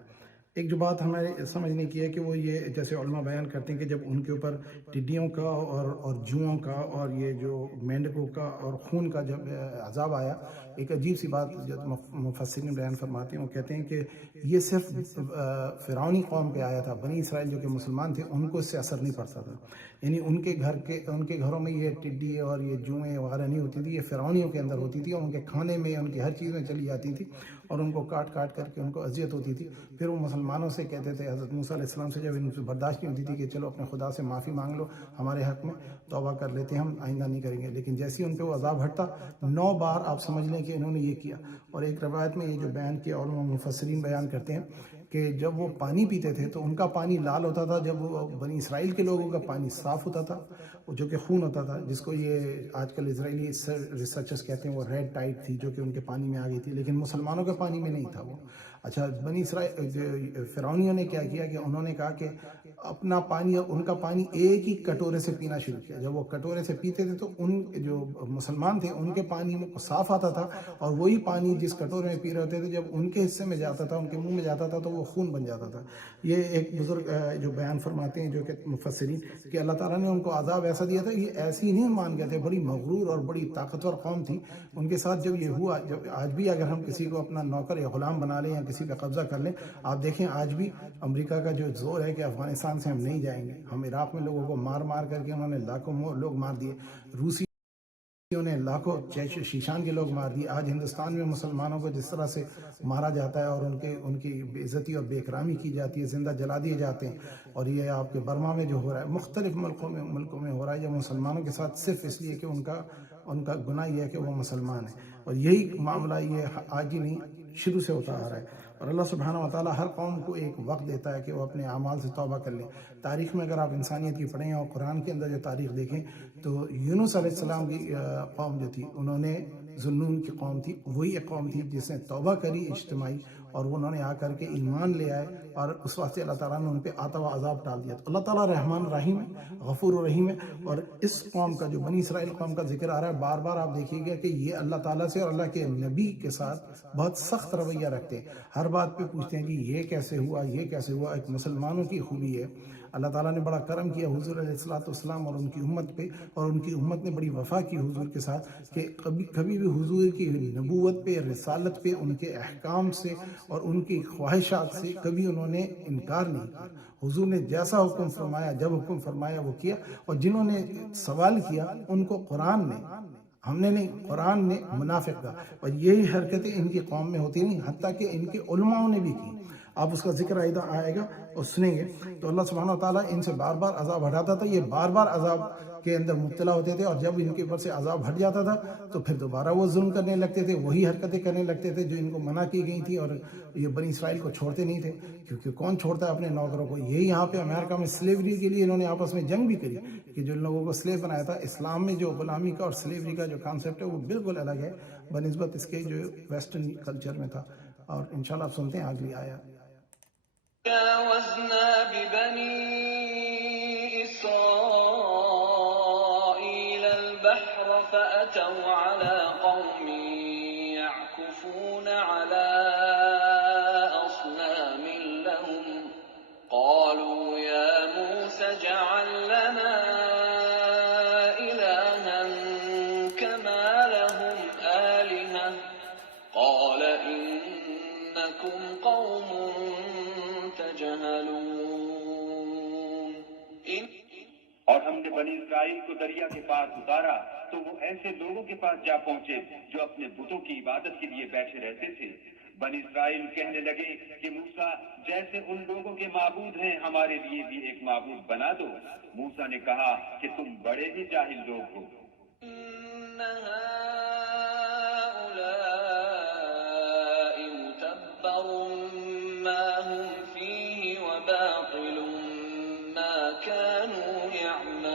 ایک جو بات ہمیں سمجھنے کی ہے کہ وہ یہ جیسے علماء بیان کرتے ہیں کہ جب ان کے اوپر ٹڈیوں کا اور جوؤں کا اور یہ جو مینڈکوں کا اور خون کا جب عذاب آیا، ایک عجیب سی بات جب مفسرین بیان فرماتے ہیں، وہ کہتے ہیں کہ یہ صرف فرعونی قوم پہ آیا تھا، بنی اسرائیل جو کہ مسلمان تھے ان کو اس سے اثر نہیں پڑتا تھا، یعنی ان کے گھروں میں یہ ٹڈی اور یہ جوئیں وغیرہ نہیں ہوتی تھی، یہ فرعونیوں کے اندر ہوتی تھی، اور ان کے کھانے میں ان کی ہر چیز میں چلی جاتی تھی، اور ان کو کاٹ کر کے ان کو اذیت ہوتی تھی۔ پھر وہ مسلمانوں سے کہتے تھے، حضرت موسیٰ علیہ السلام سے جب ان سے برداشت نہیں ہوتی تھی کہ چلو اپنے خدا سے معافی مانگ لو، ہمارے حق میں توبہ کر لیتے ہیں، ہم آئندہ نہیں کریں گے، لیکن جیسے ہی ان پہ وہ عذاب ہٹتا 9 بار آپ سمجھ لیں کہ انہوں نے یہ کیا۔ اور ایک روایت میں یہ جو بیان کیا علماء مفسرین بیان کرتے ہیں کہ جب وہ پانی پیتے تھے تو ان کا پانی لال ہوتا تھا، جب بنی اسرائیل کے لوگوں کا پانی صاف ہوتا تھا، جو کہ خون ہوتا تھا، جس کو یہ آج کل اسرائیلی ریسرچرز کہتے ہیں وہ ریڈ ٹائڈ تھی جو کہ ان کے پانی میں آ گئی تھی، لیکن مسلمانوں کے پانی میں نہیں تھا وہ۔ اچھا، بنی اسرائیل فرعونیوں نے کیا کیا کہ انہوں نے کہا کہ اپنا پانی اور ان کا پانی ایک ہی کٹورے سے پینا شروع کیا۔ جب وہ کٹورے سے پیتے تھے تو ان جو مسلمان تھے ان کے پانی میں صاف آتا تھا، اور وہی پانی جس کٹورے میں پی رہے ہوتے تھے جب ان کے حصے میں جاتا تھا، ان کے منہ میں جاتا تھا تو وہ خون بن جاتا تھا۔ یہ ایک بزرگ جو بیان فرماتے ہیں جو کہ مفسرین کہ اللہ تعالیٰ نے ان کو عذاب ایسا دیا تھا، یہ ایسے ہی نہیں مان گئے تھے، بڑی مغرور اور بڑی طاقتور قوم تھی۔ ان کے ساتھ جب یہ ہوا، جب آج بھی اگر ہم کسی کو اپنا نوکر یا غلام بنا لیں یا کسی پہ قبضہ کر لیں، آپ دیکھیں آج بھی امریکہ کا جو زور ہے کہ افغانستان سے ہم نہیں جائیں گے، ہم عراق میں لوگوں کو مار کر کے انہوں نے لاکھوں لوگ مار دیے، روسیوں نے لاکھوں شیشان کے لوگ مار دیے۔ آج ہندوستان میں مسلمانوں کو جس طرح سے مارا جاتا ہے اور ان کی بے عزتی اور بے اکرامی کی جاتی ہے، زندہ جلا دیے جاتے ہیں، اور یہ آپ کے برما میں جو ہو رہا ہے، مختلف ملکوں میں ہو رہا ہے، یہ مسلمانوں کے ساتھ صرف اس لیے کہ ان کا گناہ یہ ہے کہ وہ مسلمان ہیں، اور یہی معاملہ یہ آج ہی نہیں شروع سے ہوتا آ رہا ہے۔ اور اللہ سبحانہ و تعالیٰ ہر قوم کو ایک وقت دیتا ہے کہ وہ اپنے اعمال سے توبہ کر لیں۔ تاریخ میں اگر آپ انسانیت کی پڑھیں اور قرآن کے اندر جو تاریخ دیکھیں تو یونس علیہ السلام کی قوم جو تھی، انہوں نے ذنون کی قوم تھی، وہی ایک قوم تھی جس نے توبہ کری اجتماعی، اور انہوں نے آ کر کے ایمان لے آئے، اور اس واسطے اللہ تعالیٰ نے ان پہ آتا ہوا عذاب ڈال دیا۔ تو اللہ تعالیٰ رحمان رحیم ہے، غفور و رحیم ہے، اور اس قوم کا جو بنی اسرائیل قوم کا ذکر آ رہا ہے، بار بار آپ دیکھیے گا کہ یہ اللہ تعالیٰ سے اور اللہ کے نبی کے ساتھ بہت سخت رویہ رکھتے ہیں، ہر بات پہ پوچھتے ہیں کہ یہ کیسے ہوا، یہ کیسے ہوا۔ ایک مسلمانوں کی خوبی ہے، اللہ تعالیٰ نے بڑا کرم کیا حضور علیہ السلام اور ان کی امت پہ، اور ان کی امت نے بڑی وفا کی حضور کے ساتھ کہ کبھی بھی حضور کی نبوت پہ، رسالت پہ، ان کے احکام سے اور ان کی خواہشات سے کبھی انہوں نے انکار نہیں کیا۔ حضور نے جیسا حکم فرمایا، جب حکم فرمایا وہ کیا، اور جنہوں نے سوال کیا ان کو قرآن نے، ہم نے نہیں، قرآن نے منافق کہا، اور یہی حرکتیں ان کی قوم میں ہوتی نہیں، حتیٰ کہ ان کے علماء نے بھی کی۔ آپ اس کا ذکر آئے گا اور سنیں گے تو اللہ سبحانہ و تعالیٰ ان سے بار بار عذاب ہٹاتا تھا، یہ بار بار عذاب کے اندر مبتلا ہوتے تھے، اور جب ان کے اوپر سے عذاب ہٹ جاتا تھا تو پھر دوبارہ وہ ظلم کرنے لگتے تھے، وہی حرکتیں کرنے لگتے تھے جو ان کو منع کی گئی تھی، اور یہ بنی اسرائیل کو چھوڑتے نہیں تھے، کیونکہ کون چھوڑتا ہے اپنے نوکروں کو۔ یہی یہاں پہ امریکہ میں سلیوری کے لیے انہوں نے آپس میں جنگ بھی کری کہ جو لوگوں کو سلیو بنایا تھا۔ اسلام میں جو غلامی کا اور سلیوری کا جو کانسیپٹ ہے وہ بالکل الگ ہے بنسبت اس کے جو ویسٹرن کلچر میں تھا، اور انشاءاللہ آپ سنتے ہیں اگلی آیت۔ جاوزنا ببني إسرائيل البحر فأتوا على قوم يعكفون على أصنام لهم قالوا يا موسى اجعل لنا إلها كما لهم آلهة قال إني اور ہم نے بنی اسرائیل کو دریا کے پاس اتارا تو وہ ایسے لوگوں کے پاس جا پہنچے جو اپنے بتوں کی عبادت کے لیے بیٹھے رہتے تھے۔ بنی اسرائیل کہنے لگے کہ موسیٰ، جیسے ان لوگوں کے معبود ہیں ہمارے لیے بھی ایک معبود بنا دو۔ موسیٰ نے کہا کہ تم بڑے ہی جاہل لوگ ہو۔ إن هؤلاء متبر ما هم فيه وباطل ما كانوا يعملون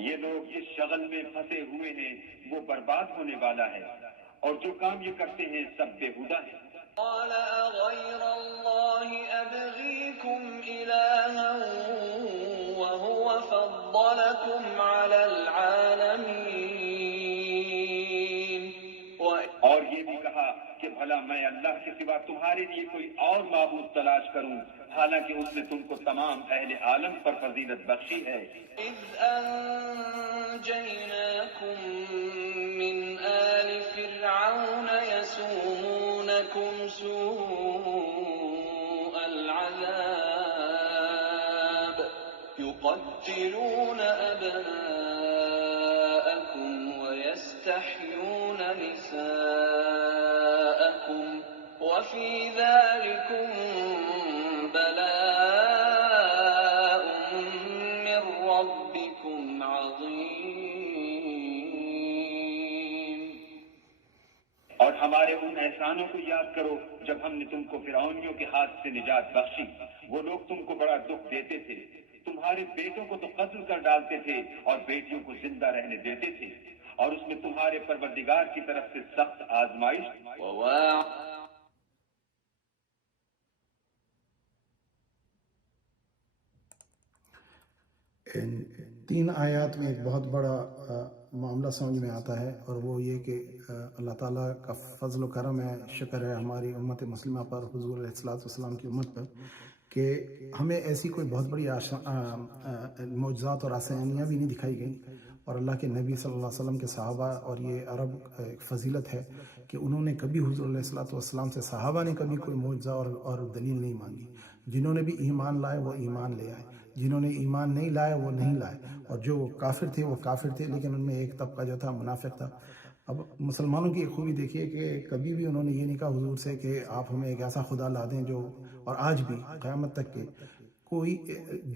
یہ لوگ جس شغل میں پھنسے ہوئے ہیں وہ برباد ہونے والا ہے، اور جو کام یہ کرتے ہیں سب بےہودہ ہیں۔ قال أغير الله أبغيكم إلها وهو فضلكم على العالمين اور یہ بھی کہا کہ بھلا میں اللہ کے سوا تمہارے لیے کوئی اور معبود تلاش کروں، حالانکہ اس نے تم کو تمام اہل عالم پر فضیلت بخشی ہے۔ إذ أنجيناكم من آل فرعون يسومونكم سوء العذاب يقتلون أبناءكم ويستحيون نساءكم وفي ذلكم بلاء من ربكم عظيم۔ اور ہمارے ان احسانوں کو یاد کرو جب ہم نے تم کو فرعونیوں کے ہاتھ سے نجات بخشی۔ وہ لوگ تم کو بڑا دکھ دیتے تھے، تمہارے بیٹوں کو تو قتل کر ڈالتے تھے اور بیٹیوں کو زندہ رہنے دیتے تھے، اور اس میں تمہارے پروردگار کی طرف سے سخت آزمائش۔ ان 3 آیات میں ایک بہت بڑا معاملہ سمجھ میں آتا ہے، اور وہ یہ کہ اللہ تعالیٰ کا فضل و کرم ہے، شکر ہے ہماری امت مسلمہ پر، حضور علیہ السلام کی امت پر، کہ ہمیں ایسی کوئی بہت بڑی معجزات اور آسانیاں بھی نہیں دکھائی گئیں، اور اللہ کے نبی صلی اللہ علیہ وسلم کے صحابہ، اور یہ عرب ایک فضیلت ہے کہ انہوں نے کبھی حضور علیہ السلام سے، صحابہ نے کبھی کوئی معجزہ اور دلیل نہیں مانگی۔ جنہوں نے بھی ایمان لائے وہ ایمان لے آئے، جنہوں نے ایمان نہیں لائے وہ نہیں لائے، اور جو کافر تھے وہ کافر تھے، لیکن ان میں ایک طبقہ جو تھا منافق تھا۔ اب مسلمانوں کی ایک خوبی دیکھیے کہ کبھی بھی انہوں نے یہ نہیں کہا حضور سے کہ آپ ہمیں ایک ایسا خدا لا دیں جو، اور آج بھی قیامت تک کے کوئی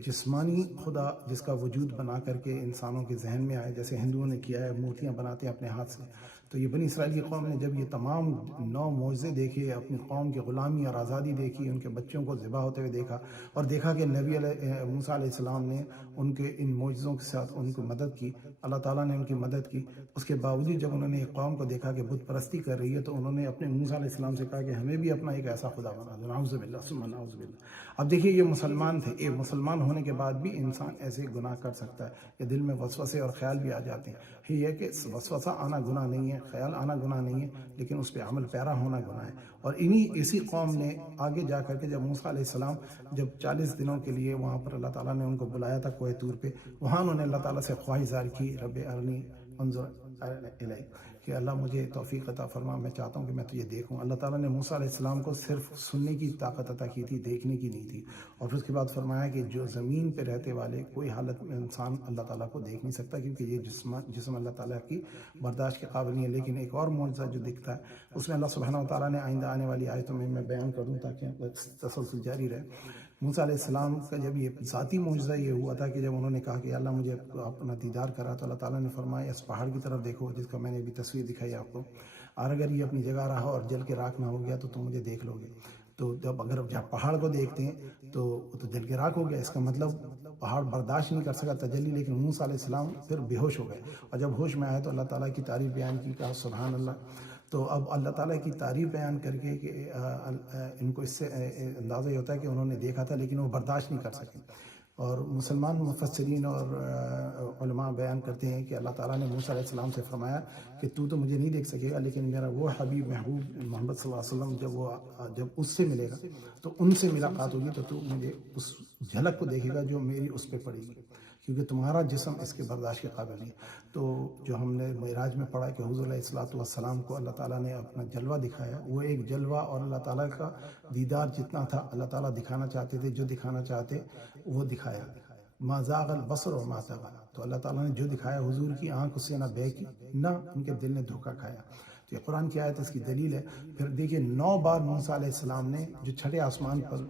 جسمانی خدا جس کا وجود بنا کر کے انسانوں کے ذہن میں آئے، جیسے ہندوؤں نے کیا ہے، مورتیاں بناتے ہیں اپنے ہاتھ سے۔ تو یہ بنی اسرائیل کی قوم نے جب یہ تمام 9 معجزے دیکھے، اپنی قوم کی غلامی اور آزادی دیکھی، ان کے بچوں کو ذبح ہوتے ہوئے دیکھا، اور دیکھا کہ نبی موسیٰ علیہ السلام نے ان کے ان معجزوں کے ساتھ ان کو مدد کی، اللہ تعالیٰ نے ان کی مدد کی، اس کے باوجود جب انہوں نے ایک قوم کو دیکھا کہ بت پرستی کر رہی ہے، تو انہوں نے اپنے موسیٰ علیہ السلام سے کہا کہ ہمیں بھی اپنا ایک ایسا خدا بنا دو، نعوذ باللہ ثم نعوذ باللہ۔ اب دیکھیے یہ مسلمان تھے، یہ مسلمان ہونے کے بعد بھی انسان ایسے گناہ کر سکتا ہے، یہ دل میں وسوسے اور خیال بھی آ جاتے ہیں۔ یہ ہے کہ وسوسہ آنا گناہ نہیں ہے، خیال آنا گناہ نہیں ہے، لیکن اس پہ عمل پیرا ہونا گناہ ہے۔ اور اسی قوم نے آگے جا کر کے جب موسیٰ علیہ السلام جب 40 دنوں کے لیے وہاں پر اللہ تعالیٰ نے ان کو بلایا تھا کوہ طور پہ، وہاں انہوں نے اللہ تعالیٰ سے خواہش ظاہر کی، رب ارنی انظر الیک، کہ اللہ مجھے توفیق عطا فرما، میں چاہتا ہوں کہ میں تجھے دیکھوں۔ اللہ تعالیٰ نے موسیٰ علیہ السلام کو صرف سننے کی طاقت عطا کی تھی، دیکھنے کی نہیں تھی۔ اور پھر اس کے بعد فرمایا کہ جو زمین پہ رہتے والے کوئی حالت میں انسان اللہ تعالیٰ کو دیکھ نہیں سکتا، کیونکہ یہ جسم اللہ تعالیٰ کی برداشت کے قابل نہیں ہے۔ لیکن ایک اور معجزہ جو دکھتا ہے اس میں اللہ سبحانہ و تعالیٰ نے آئندہ آنے والی آیتوں میں بیان کر دوں تاکہ تسلسل جاری رہے۔ موسیٰ علیہ السلام کا جب یہ ذاتی معجزہ یہ ہوا تھا کہ جب انہوں نے کہا کہ اللہ مجھے اپنا دیدار کرا، تو اللہ تعالیٰ نے فرمایا اس پہاڑ کی طرف دیکھو جس کا میں نے ابھی تصویر دکھائی آپ کو، اور اگر یہ اپنی جگہ رہا اور جل کے راکھ نہ ہو گیا تو تم مجھے دیکھ لو گے۔ تو جب پہاڑ کو دیکھتے ہیں تو جل کے راکھ ہو گیا، اس کا مطلب پہاڑ برداشت نہیں کر سکا تجلی، لیکن موسیٰ علیہ السلام پھر بے ہوش ہو گئے، اور جب ہوش میں آئے تو اللہ تعالیٰ کی تعریف بیان کی، کہا سبحان اللہ۔ تو اب اللہ تعالیٰ کی تعریف بیان کر کے کہ ان کو اس سے اندازہ یہ ہوتا ہے کہ انہوں نے دیکھا تھا لیکن وہ برداشت نہیں کر سکے۔ اور مسلمان مفسرین اور علماء بیان کرتے ہیں کہ اللہ تعالیٰ نے موسیٰ علیہ السلام سے فرمایا کہ تو مجھے نہیں دیکھ سکے گا، لیکن میرا وہ حبیب محبوب محمد صلی اللہ علیہ وسلم جب اس سے ملے گا تو ان سے ملاقات ہوگی تو مجھے اس جھلک کو دیکھے گا جو میری اس پہ پڑے گی، کیونکہ تمہارا جسم اس کے برداشت کے قابل نہیں. تو جو ہم نے معراج میں پڑھا کہ حضور علیہ الصلوۃ والسلام کو اللہ تعالیٰ نے اپنا جلوہ دکھایا، وہ ایک جلوہ اور اللہ تعالیٰ کا دیدار جتنا تھا اللہ تعالیٰ دکھانا چاہتے تھے، جو دکھانا چاہتے وہ دکھایا. ما زاغ البصر وما طغى، تو اللہ تعالیٰ نے جو دکھایا، حضور کی آنکھ اس سے نہ بے کی نہ ان کے دل نے دھوکہ کھایا. تو یہ قرآن کی آیت اس کی دلیل ہے. پھر دیکھیے 9 بار موسیٰ علیہ السلام نے جو چھٹے آسمان پر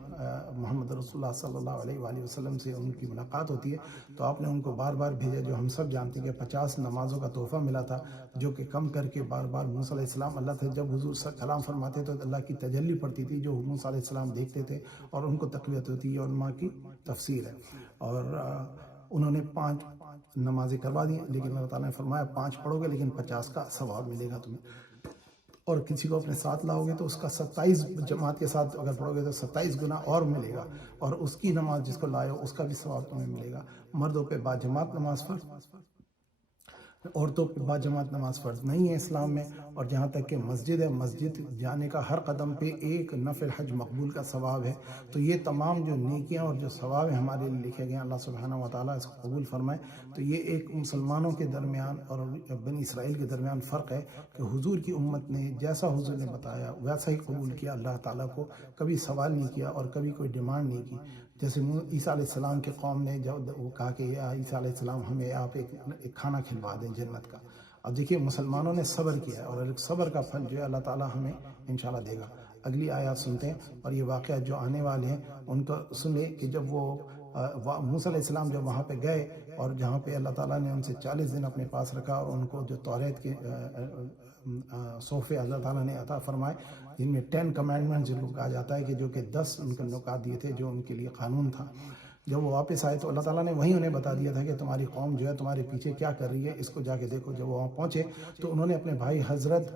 محمد رسول اللہ صلی اللہ علیہ وآلہ وسلم سے ان کی ملاقات ہوتی ہے، تو آپ نے ان کو بار بار بھیجا. جو ہم سب جانتے ہیں کہ 50 نمازوں کا تحفہ ملا تھا، جو کہ کم کر کے بار بار موسیٰ علیہ السلام اللہ سے جب حضور کلام فرماتے تو اللہ کی تجلی پڑتی تھی جو موسیٰ علیہ السلام دیکھتے تھے اور ان کو تقویت ہوتی. یہ علماء کی تفسیر ہے. اور انہوں نے 5 نمازیں کروا دی، لیکن اللہ تعالیٰ نے فرمایا 5 پڑھو گے لیکن 50 کا ثواب ملے گا تمہیں. اور کسی کو اپنے ساتھ لاؤ گے تو اس کا 27 جماعت کے ساتھ اگر پڑھو گے تو 27 گنا اور ملے گا، اور اس کی نماز جس کو لائے ہو اس کا بھی ثواب تمہیں ملے گا. مردوں پہ با جماعت نماز فرض، عورتوں پہ با جماعت نماز فرض نہیں ہے اسلام میں. اور جہاں تک کہ مسجد ہے، مسجد جانے کا ہر قدم پہ ایک نفل حج مقبول کا ثواب ہے. تو یہ تمام جو نیکیاں اور جو ثواب ہیں ہمارے لیے لکھے گئے ہیں، اللہ سبحانہ و تعالیٰ اس کو قبول فرمائے. تو یہ ایک مسلمانوں کے درمیان اور بنی اسرائیل کے درمیان فرق ہے کہ حضور کی امت نے جیسا حضور نے بتایا ویسا ہی قبول کیا. اللہ تعالیٰ کو کبھی سوال نہیں کیا اور کبھی کوئی ڈیمانڈ نہیں کی. جیسے عیسیٰ علیہ السلام کے قوم نے جب وہ کہا کہ عیسیٰ علیہ السلام ہمیں آپ ایک کھانا کھلوا دیں جنت کا. اب دیکھیے مسلمانوں نے صبر کیا اور صبر کا پھل جو ہے اللہ تعالیٰ ہمیں انشاءاللہ دے گا. اگلی آیات سنتے ہیں اور یہ واقعات جو آنے والے ہیں ان کو سن لیں کہ جب وہ موسیٰ علیہ السلام جب وہاں پہ گئے اور جہاں پہ اللہ تعالیٰ نے ان سے 40 دن اپنے پاس رکھا اور ان کو جو توریت کے صحف اللہ تعالیٰ نے عطا فرمائے، جن میں 10 کمانڈمنٹ جن کو کہا جاتا ہے کہ جو کہ 10 ان کو نکات دیے تھے جو ان کے لیے قانون تھا. جب وہ واپس آئے تو اللہ تعالیٰ نے وہیں انہیں بتا دیا تھا کہ تمہاری قوم جو ہے تمہارے پیچھے کیا کر رہی ہے، اس کو جا کے دیکھو. جب وہ وہاں پہنچے تو انہوں نے اپنے بھائی حضرت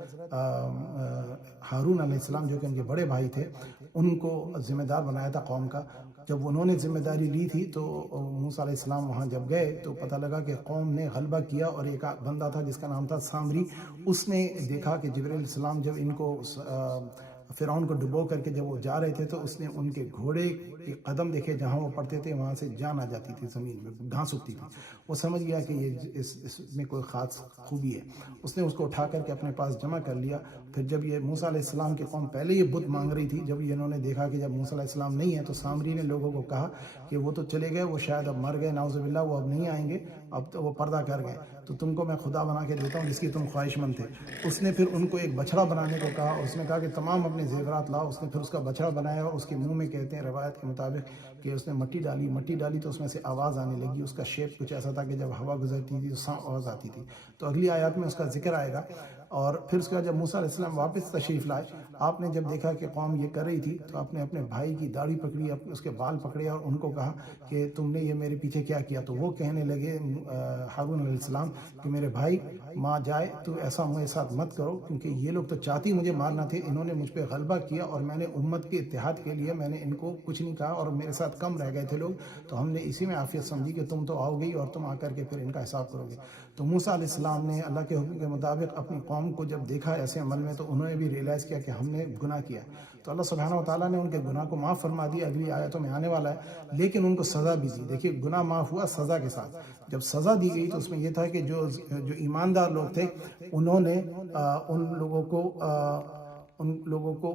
ہارون علیہ السلام جو کہ ان کے بڑے بھائی تھے ان کو ذمہ دار بنایا تھا قوم کا. جب انہوں نے ذمہ داری لی تھی تو موسیٰ علیہ السلام وہاں جب گئے تو پتہ لگا کہ قوم نے غلبہ کیا. اور ایک بندہ تھا جس کا نام تھا سامری، اس نے دیکھا کہ جبرائیل علیہ السلام جب ان کو فرعون کو ڈبو کر کے جب وہ جا رہے تھے تو اس نے ان کے گھوڑے کے قدم دیکھے، جہاں وہ پڑتے تھے وہاں سے جان آ جاتی تھی، زمین میں گھاس اگتی تھی. وہ سمجھ گیا کہ یہ اس میں کوئی خاص خوبی ہے. اس نے اس کو اٹھا کر کے اپنے پاس جمع کر لیا. پھر جب یہ موسیٰ علیہ السلام کی قوم پہلے یہ بت مانگ رہی تھی، جب انہوں نے دیکھا کہ جب موسیٰ علیہ السلام نہیں ہے تو سامری نے لوگوں کو کہا کہ وہ تو چلے گئے، وہ شاید اب مر گئے، نعوذ باللہ، وہ اب نہیں آئیں گے، اب تو وہ پردہ کر گئے، تو تم کو میں خدا بنا کے دیتا ہوں جس کی تم خواہش مند تھے. اس نے پھر ان کو ایک بچڑا بنانے کو کہا. اس نے کہا کہ تمام اپنے زیورات لاؤ. اس نے پھر اس کا بچڑا بنایا اور اس کے منہ میں کہتے ہیں روایت کے مطابق کہ اس نے مٹی ڈالی تو اس میں سے آواز آنے لگی. اس کا شیپ کچھ ایسا تھا کہ جب ہوا گزرتی تھی تو آواز آتی تھی. تو اگلی آیات میں اس کا ذکر آئے گا. اور پھر اس کے بعد جب موسیٰ علیہ السلام واپس تشریف لائے، آپ نے جب دیکھا کہ قوم یہ کر رہی تھی تو آپ نے اپنے بھائی کی داڑھی پکڑی، اس کے بال پکڑے اور ان کو کہا کہ تم نے یہ میرے پیچھے کیا کیا. تو وہ کہنے لگے ہارون علیہ السلام کہ میرے بھائی ماں جائے تو ایسا میرے ساتھ مت کرو، کیونکہ یہ لوگ تو چاہتی مجھے مارنا تھے، انہوں نے مجھ پہ غلبہ کیا اور میں نے امت کے اتحاد کے لیے میں نے ان کو کچھ نہیں کہا اور میرے ساتھ کم رہ گئے تھے لوگ، تو ہم نے اسی میں عافیت سمجھی کہ تم تو آؤ گئی اور تم آ کر کے پھر ان کا حساب کرو گے. تو موسیٰ علیہ السلام نے اللہ کے حکم کے مطابق اپنی قوم کو جب دیکھا ایسے عمل میں تو انہوں نے بھی ریئلائز کیا کہ ہم نے گناہ کیا. تو اللہ سبحانہ و تعالیٰ نے ان کے گناہ کو معاف فرما دیا، اگلی آیتوں میں آنے والا ہے، لیکن ان کو سزا بھی دی. دیکھیے گناہ معاف ہوا سزا کے ساتھ. جب سزا دی گئی تو اس میں یہ تھا کہ جو ایماندار لوگ تھے انہوں نے ان لوگوں کو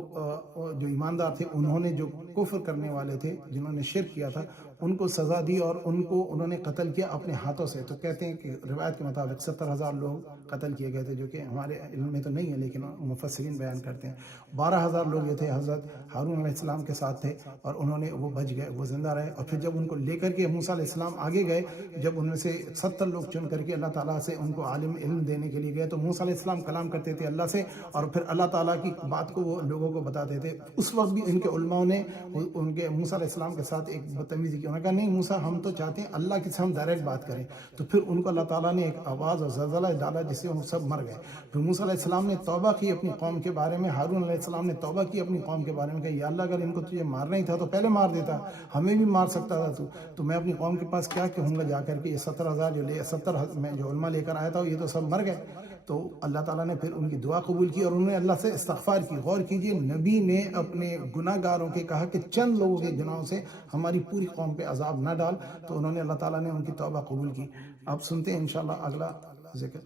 جو ایماندار تھے انہوں نے جو کفر کرنے والے تھے جنہوں نے شرک کیا تھا ان کو سزا دی اور انہوں نے قتل کیا اپنے ہاتھوں سے. تو کہتے ہیں کہ روایت کے مطابق 70,000 لوگ قتل کیے گئے تھے، جو کہ ہمارے علم میں تو نہیں ہے لیکن مفسرین بیان کرتے ہیں. 12,000 لوگ یہ تھے حضرت ہارون علیہ السلام کے ساتھ تھے اور وہ بچ گئے، وہ زندہ رہے. اور پھر جب ان کو لے کر کے موسیٰ علیہ السلام آگے گئے، جب ان میں سے 70 لوگ چن کر کے اللہ تعالیٰ سے ان کو عالم علم دینے کے لیے گئے تو موسیٰ علیہ السلام کلام کرتے تھے اللہ سے اور پھر اللہ تعالیٰ کی بات کو وہ لوگوں کو بتاتے تھے. اس وقت بھی ان کے علماء نے ان کے موسیٰ علیہ السلام کے ساتھ ایک بدتمیزی کی. انہوں نے کہا نہیں موسیٰ ہم تو چاہتے ہیں اللہ کے سے ہم ڈائریکٹ بات کریں. تو پھر ان کو اللہ تعالیٰ نے ایک آواز اور زلزلہ ڈالا جس سے وہ سب مر گئے. پھر موسیٰ علیہ السلام نے توبہ کی اپنی قوم کے بارے میں، ہارون علیہ السلام نے توبہ کی اپنی قوم کے بارے میں کہ یا اللہ اگر ان کو تجھے مارنا ہی تھا تو پہلے مار دیتا، ہمیں بھی مار سکتا تھا تو میں اپنی قوم کے پاس کیا کہوں گا جا کر کے. یہ 70,000 70 میں جو علماء لے کر آیا تھا یہ تو سب مر گئے. تو اللہ تعالیٰ نے پھر ان کی دعا قبول کی اور انہوں نے اللہ سے استغفار کی. غور کیجئے، نبی نے اپنے گناہ گاروں کے کہا کہ چند لوگوں کے گناہوں سے ہماری پوری قوم پہ عذاب نہ ڈال، تو انہوں نے اللہ تعالیٰ نے ان کی توبہ قبول کی. آپ سنتے ہیں انشاءاللہ اگلا ذکر.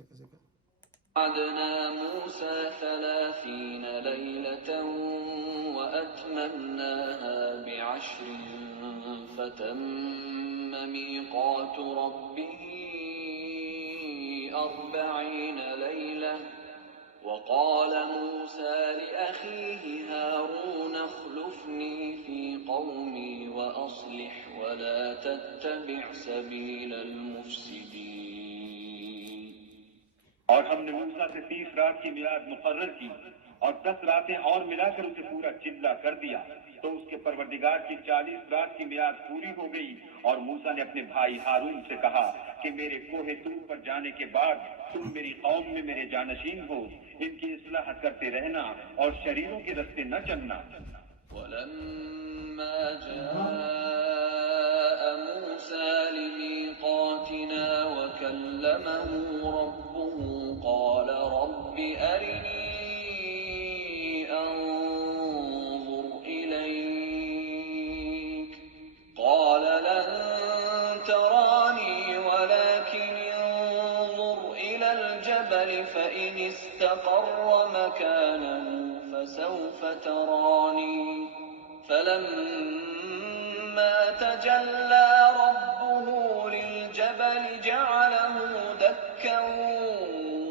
وعدنا موسى 30 ليلة وأتممناها ب10 فتم ميقات ربه 40 ليلة وقال موسى لأخيه هارون اخلفني في قومي وأصلح ولا تتبع سبيل المفسدين. اور ہم نے موسیٰ سے 30 رات کی میعاد مقرر کی اور 10 راتیں اور ملا کر اسے پورا چلا کر دیا. تو اس کے پروردگار کی 40 رات کی میعاد پوری ہو گئی اور موسیٰ نے اپنے بھائی ہارون سے کہا کہ میرے کوہ طور پر جانے کے بعد تم میری قوم میں میرے جانشین ہو، ان کی اصلاح کرتے رہنا اور شریروں کے رستے نہ چلنا. ولما جاء موسى لميقاتنا وكلمه ربه قال رب أرني أنظر إليك قال لن تراني ولكن انظر إلى الجبل فإن استقر مكانه فسوف تراني فلما تجلى ربه للجبل جعله دكا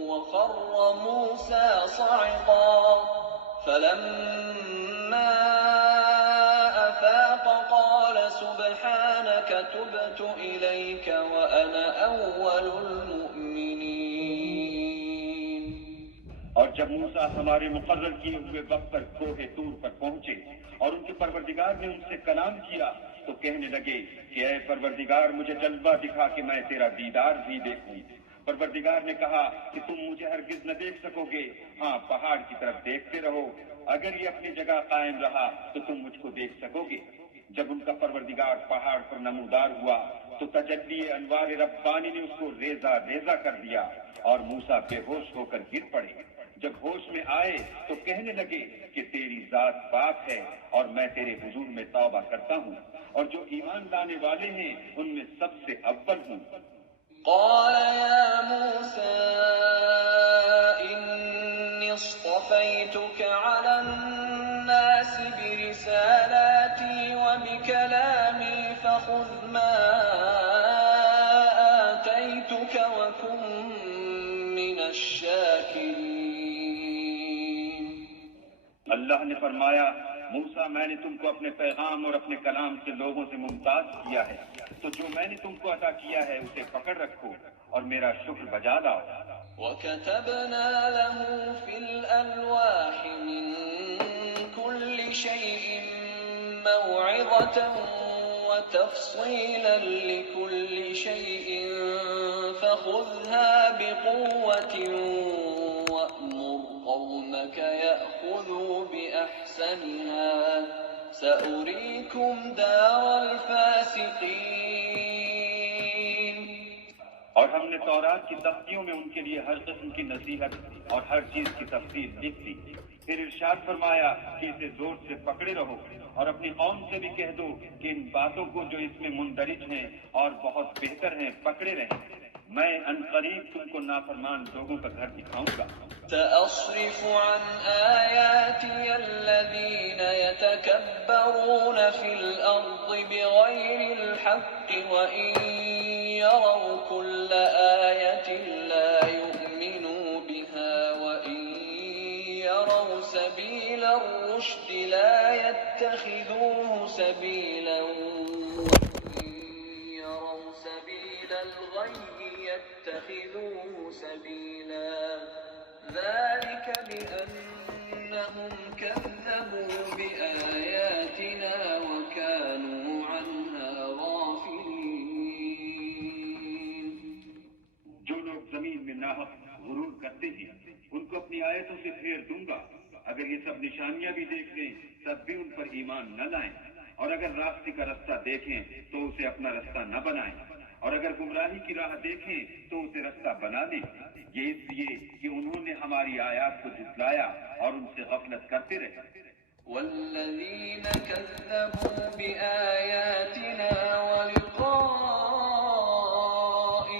وخر موسى صعقا فلما أفاق قال سبحانك تبت إليك وأنا أول المؤمنين. اور جب موسیٰ ہمارے مقرر کیے ہوئے وقت پر کوہ طور پر پہنچے اور ان کے پروردگار نے ان سے کلام کیا تو کہنے لگے کہ اے پروردگار مجھے جلوہ دکھا کہ میں تیرا دیدار بھی دیکھوں. پروردگار نے کہا کہ تم مجھے ہرگز نہ دیکھ سکو گے، ہاں پہاڑ کی طرف دیکھتے رہو، اگر یہ اپنی جگہ قائم رہا تو تم مجھ کو دیکھ سکو گے. جب ان کا پروردگار پہاڑ پر نمودار ہوا تو تجلی انوار ربانی نے اس کو ریزہ ریزہ کر دیا اور موسیٰ بے ہوش ہو کر گر پڑے. جب ہوش میں آئے تو کہنے لگے کہ تیری ذات پاک ہے اور میں تیرے حضور میں توبہ کرتا ہوں اور جو ایمان لانے والے ہیں ان میں سب سے اول ہوں. قال يا موسى إني اصطفيتك على الناس برسالاتي وبكلامي فخذ ما آتيتك وكن من الشاكرين. اللہ نے فرمایا موسیٰ میں نے تم کو اپنے پیغام اور اپنے کلام سے لوگوں سے ممتاز کیا ہے، تو جو میں نے تم کو عطا کیا ہے اسے پکڑ رکھو اور میرا شکر بجا لاؤ. وكتبنا له في الألواح من كل شيء موعظة وتفصيلا لكل شيء فخذها بقوة وأمر قومك يأخذوا بأحسنها سأريكم دار الفاسقين. اور ہم نے تورات کی تختیوں میں ان کے لیے ہر قسم کی نصیحت اور ہر چیز کی تفصیل لکھ دی. پھر ارشاد فرمایا کہ اسے زور سے پکڑے رہو اور اپنی قوم سے بھی کہہ دو کہ ان باتوں کو جو اس میں مندرج ہیں اور بہت بہتر ہیں پکڑے رہیں. میں عنقریب تم کو نافرمان لوگوں کا گھر دکھاؤں گا. سأصرف عن آياتي الذين يتكبرون في الأرض بغير الحق وإن يروا كل آية لا يؤمنوا بها وإن يروا سبيل الرشد لا يتخذوه سبيلا وإن يروا سبيل الغي يتخذوه سبيلا ذلك بأنهم كذبوا بآياتنا وكانوا عنها غافلين. جو لوگ زمین میں ناحق غرور کرتے ہیں ان کو اپنی آیتوں سے پھیر دوں گا. اگر یہ سب نشانیاں بھی دیکھ لیں تب بھی ان پر ایمان نہ لائیں، اور اگر راستے کا رستہ دیکھیں تو اسے اپنا رستہ نہ بنائیں، اور اگر گمراہی کی راہ دیکھیں تو اسے رستہ بنا لیں. یہ اس لیے کہ انہوں نے ہماری آیات کو جھٹلایا اور ان سے غفلت کرتے رہے۔ والذين كذبوا بآياتنا ولقاء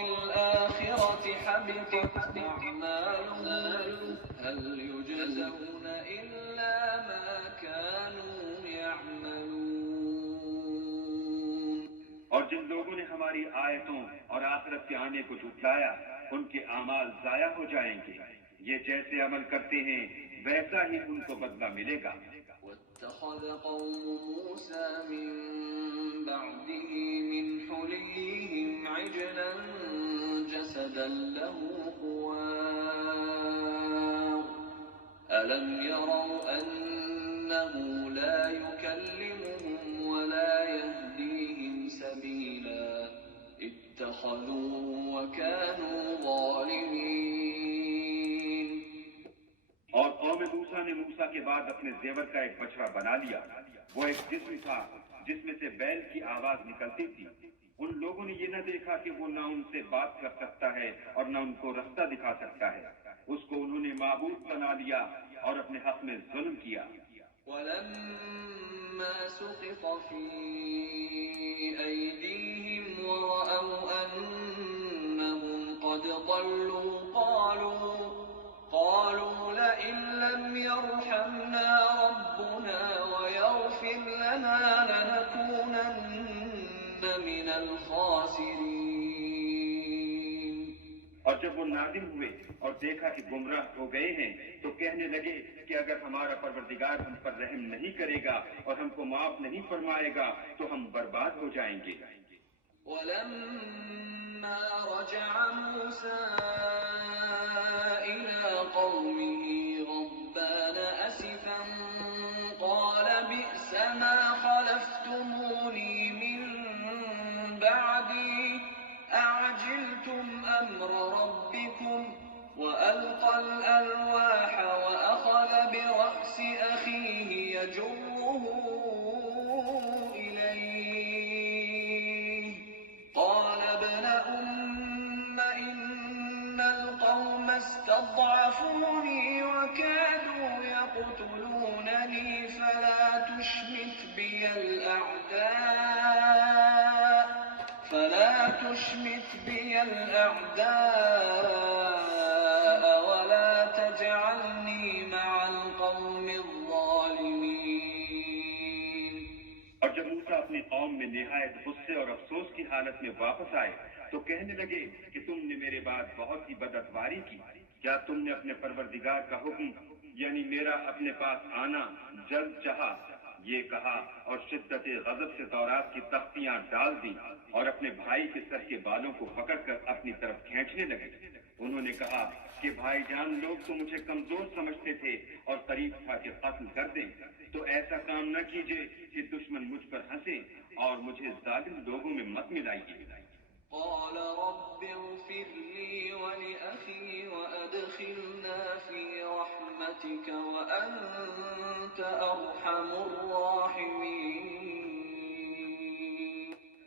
الآخرة حبطت أعمالهم هل يجزون إلا ما كانوا يعملون۔ اور جن لوگوں نے ہماری آیتوں اور آخرت کے آنے کو جھٹلایا ان کے اعمال ضائع ہو جائیں گے، یہ جیسے عمل کرتے ہیں ویسا ہی ان کو بدلہ ملے گا۔ واتخذ قوم موسى من بعده من حليهم عجلا جسدا له خوار ألم يروا أنه لا يكلمهم ولا يهديهم سبيلا اتخذوه وكانوا ظالمين۔ اور قوم موسیٰ نے موسیٰ کے بعد اپنے زیور کا ایک بچڑا بنا لیا، وہ ایک جسم تھا جس میں سے بیل کی آواز نکلتی تھی۔ ان لوگوں نے یہ نہ دیکھا کہ وہ نہ ان سے بات کر سکتا ہے اور نہ ان کو رستہ دکھا سکتا ہے، اس کو انہوں نے معبود بنا لیا اور اپنے حق میں ظلم کیا۔ ولما سقط في أيديهم ورأوا أنهم قد ضلوا قالوا لئن لم يرحمنا ربنا ويغفر لنا لنكونن من الخاسرين۔ اور جب وہ نادم ہوئے اور دیکھا کہ گمراہ ہو گئے ہیں تو کہنے لگے کہ اگر ہمارا پروردگار ہم پر رحم نہیں کرے گا اور ہم کو معاف نہیں فرمائے گا تو ہم برباد ہو جائیں گے۔ ولما رجع موسى إلى قومه غضبان أسفا قال بئس ما خلفتموني من بعدي أعجلتم أمر ربكم وألقى الألواح وأخذ برأس أخيه يجره إليه قال ابن أم إن القوم استضعفوني وكادوا يقتلونني فلا تشمت بي الأعداء ولا تجعلني مع القوم الظالمين۔ اور جب موسیٰ اپنی قوم میں نہایت غصے اور افسوس کی حالت میں واپس آئے تو کہنے لگے کہ تم نے میرے بعد بہت ہی بدعتواری کی، کیا تم نے اپنے پروردگار کا حکم یعنی میرا اپنے پاس آنا جلد چاہا؟ یہ کہا اور شدت غضب سے تورات کی تختیاں ڈال دی اور اپنے بھائی کے سر کے بالوں کو پکڑ کر اپنی طرف کھینچنے لگے۔ انہوں نے کہا کہ بھائی جان لوگ تو مجھے کمزور سمجھتے تھے اور قریب تھا کہ قتل کر دیں، تو ایسا کام نہ کیجیے کہ دشمن مجھ پر ہنسے اور مجھے ظالم لوگوں میں مت ملائیے۔ قال رب اغفر لي ولأخي وأدخلنا في رحمتك وأنت أرحم الراحمين۔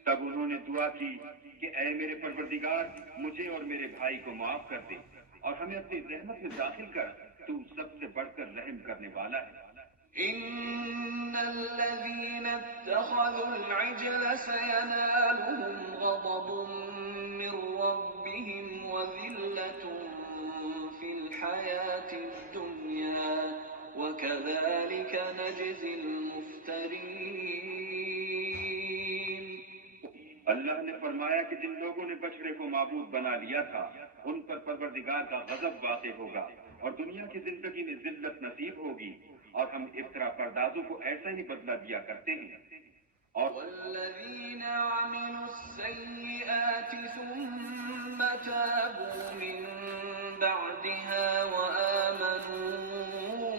تب انہوں نے دعا کی کہ اے میرے پروردگار مجھے اور میرے بھائی کو معاف کر دے اور ہمیں اپنی رحمت میں داخل کر، تو سب سے بڑھ کر رحم کرنے والا ہے۔ إن الذين اتخذوا العجل سينالهم غضب من ربهم وذلة في الحياة الدنيا وكذلك نجزي المفترين۔ اللہ نے فرمایا کہ جن لوگوں نے بچڑے کو معبود بنا لیا تھا ان پر پروردگار کا غضب واقع ہوگا اور دنیا کی زندگی میں ذلت نصیب ہوگی، اور ہم افطرا پردازوں کو ایسا ہی بدلہ دیا کرتے ہیں۔ اور والذين عملوا السيئات ثم تابوا من بعدها وآمنوا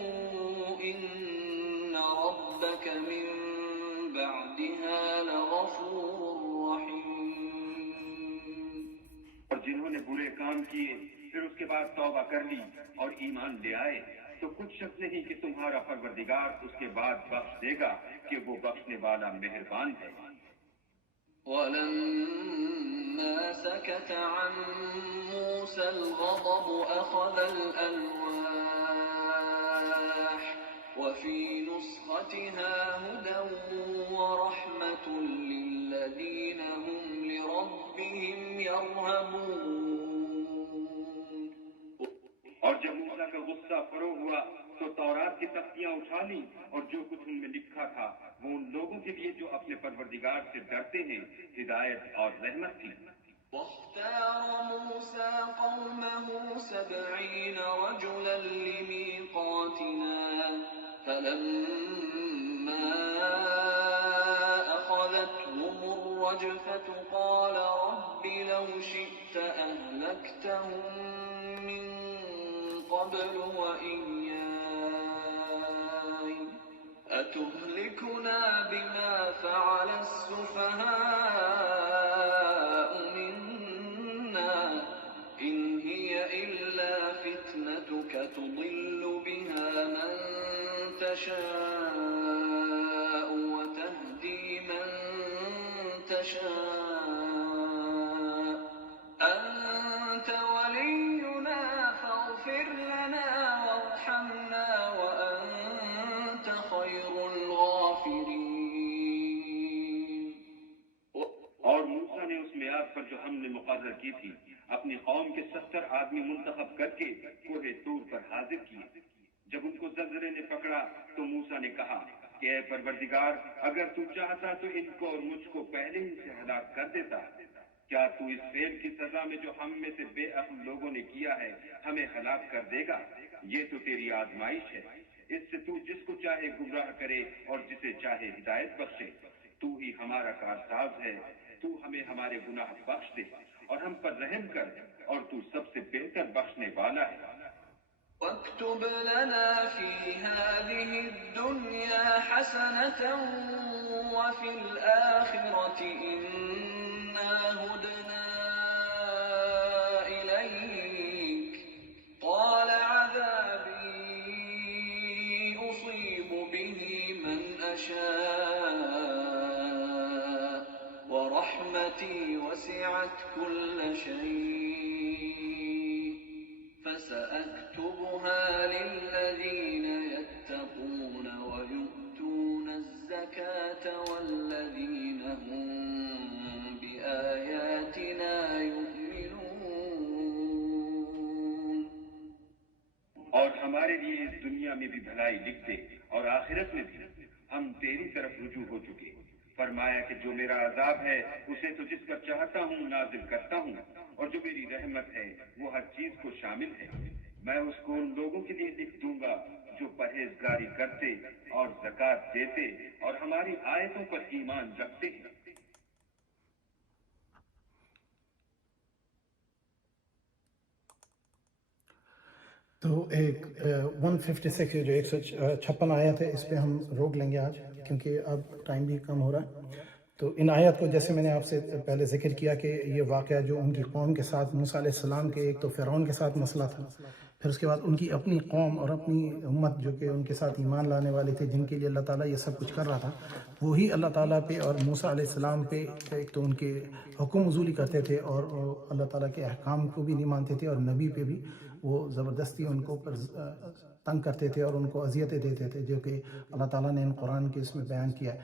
إن ربك من بعدها لغفور رحيم۔ اور جنہوں نے برے کام کیے پھر اس کے بعد توبہ کر لی اور ایمان لے آئے تو کچھ شک نہیں کہ تمہارا پروردگار اس کے بعد بخش دے گا کہ وہ بخشنے والا مہربان ہے۔ وَلَمَّا فلما سكت عن موسى الغضب أخذ الألواح وفي نسختها هدى ورحمة للذين هم لربهم يرهبون. اور جب موسیٰ کا غصہ فروغ ہوا تو تورات کی تختیاں اٹھا لیں اور جو کچھ ان میں لکھا تھا وہ ان لوگوں کے لیے جو اپنے پروردگار سے ڈرتے ہیں ہدایت اور رحمت تھی. واختار موسى قومه 70 رجلا لميقاتنا فلما أخذتهم الرجفة قال رب لو شئت أهلكتهم من قبل وإياي أتهلكنا بما فعل السفهاء منا إن هي إلا فتنتك تضل بها من تشاء وتهدي من تشاء أنت ولينا فاغفر لنا وارحمنا وأنت خير الغافرين. اور موسیٰ نے اس میعاد پر جو ہم نے مقرر کی تھی اپنی قوم کے 70 آدمی منتخب کر کے کوہ طور پر حاضر کیے. جب ان کو زلزلے نے پکڑا تو موسیٰ نے کہا کہ اے پروردگار اگر تو چاہتا تو ان کو اور مجھ کو پہلے ہی سے ہلاک کر دیتا. کیا تو اس فعل کی سزا میں جو ہم میں سے بے عقل لوگوں نے کیا ہے ہمیں ہلاک کر دے گا؟ یہ تو تیری آزمائش ہے. اس سے تو جس کو چاہے گمراہ کرے اور جسے چاہے ہدایت بخشے. تو ہی ہمارا کارساز ہے. تو ہمیں ہمارے گناہ بخش دے اور ہم پر رحم کر اور تو سب سے بہتر بخشنے والا ہے. واكتب لنا في هذه الدنيا حسنة وفي الآخرة إنا هدنا إليك قال عذابي أصيب به من أشاء ورحمتي وسعت كل شيء فسأكتبها للذين يتقون ويؤتون الزكاة والذين هم بآياتنا يؤمنون. اور ہمارے لیے اس دنیا میں بھی بھلائی لکھ دے اور آخرت میں بھی. ہم تیری طرف رجوع ہو چکے. فرمایا کہ جو میرا عذاب ہے اسے تو جس پر چاہتا ہوں نازل کرتا ہوں اور جو میری رحمت ہے وہ ہر چیز کو شامل ہے. میں اس کو ان لوگوں کے لیے لکھ دوں گا جو پرہیزگاری کرتے اور زکوٰۃ دیتے اور ہماری آیتوں پر ایمان رکھتے ہیں. تو ایک 156 جو 156 آیت ہے اس پہ ہم روک لیں گے آج کیونکہ اب ٹائم بھی کم ہو رہا ہے. تو ان آیات کو جیسے میں نے آپ سے پہلے ذکر کیا کہ یہ واقعہ جو ان کی قوم کے ساتھ موسیٰ علیہ السلام کے ایک تو فرعون کے ساتھ مسئلہ تھا, پھر اس کے بعد ان کی اپنی قوم اور اپنی امت جو کہ ان کے ساتھ ایمان لانے والے تھے جن کے لیے اللہ تعالیٰ یہ سب کچھ کر رہا تھا, وہی اللہ تعالیٰ پہ اور موسیٰ علیہ السلام پہ ایک تو ان کے حکم عزولی کرتے تھے اور اللہ تعالیٰ کے احکام کو بھی نہیں مانتے تھے اور نبی پہ بھی وہ زبردستی ان کو تنگ کرتے تھے اور ان کو اذیتیں دیتے تھے, جو کہ اللہ تعالیٰ نے ان قرآن کے اس میں بیان کیا ہے.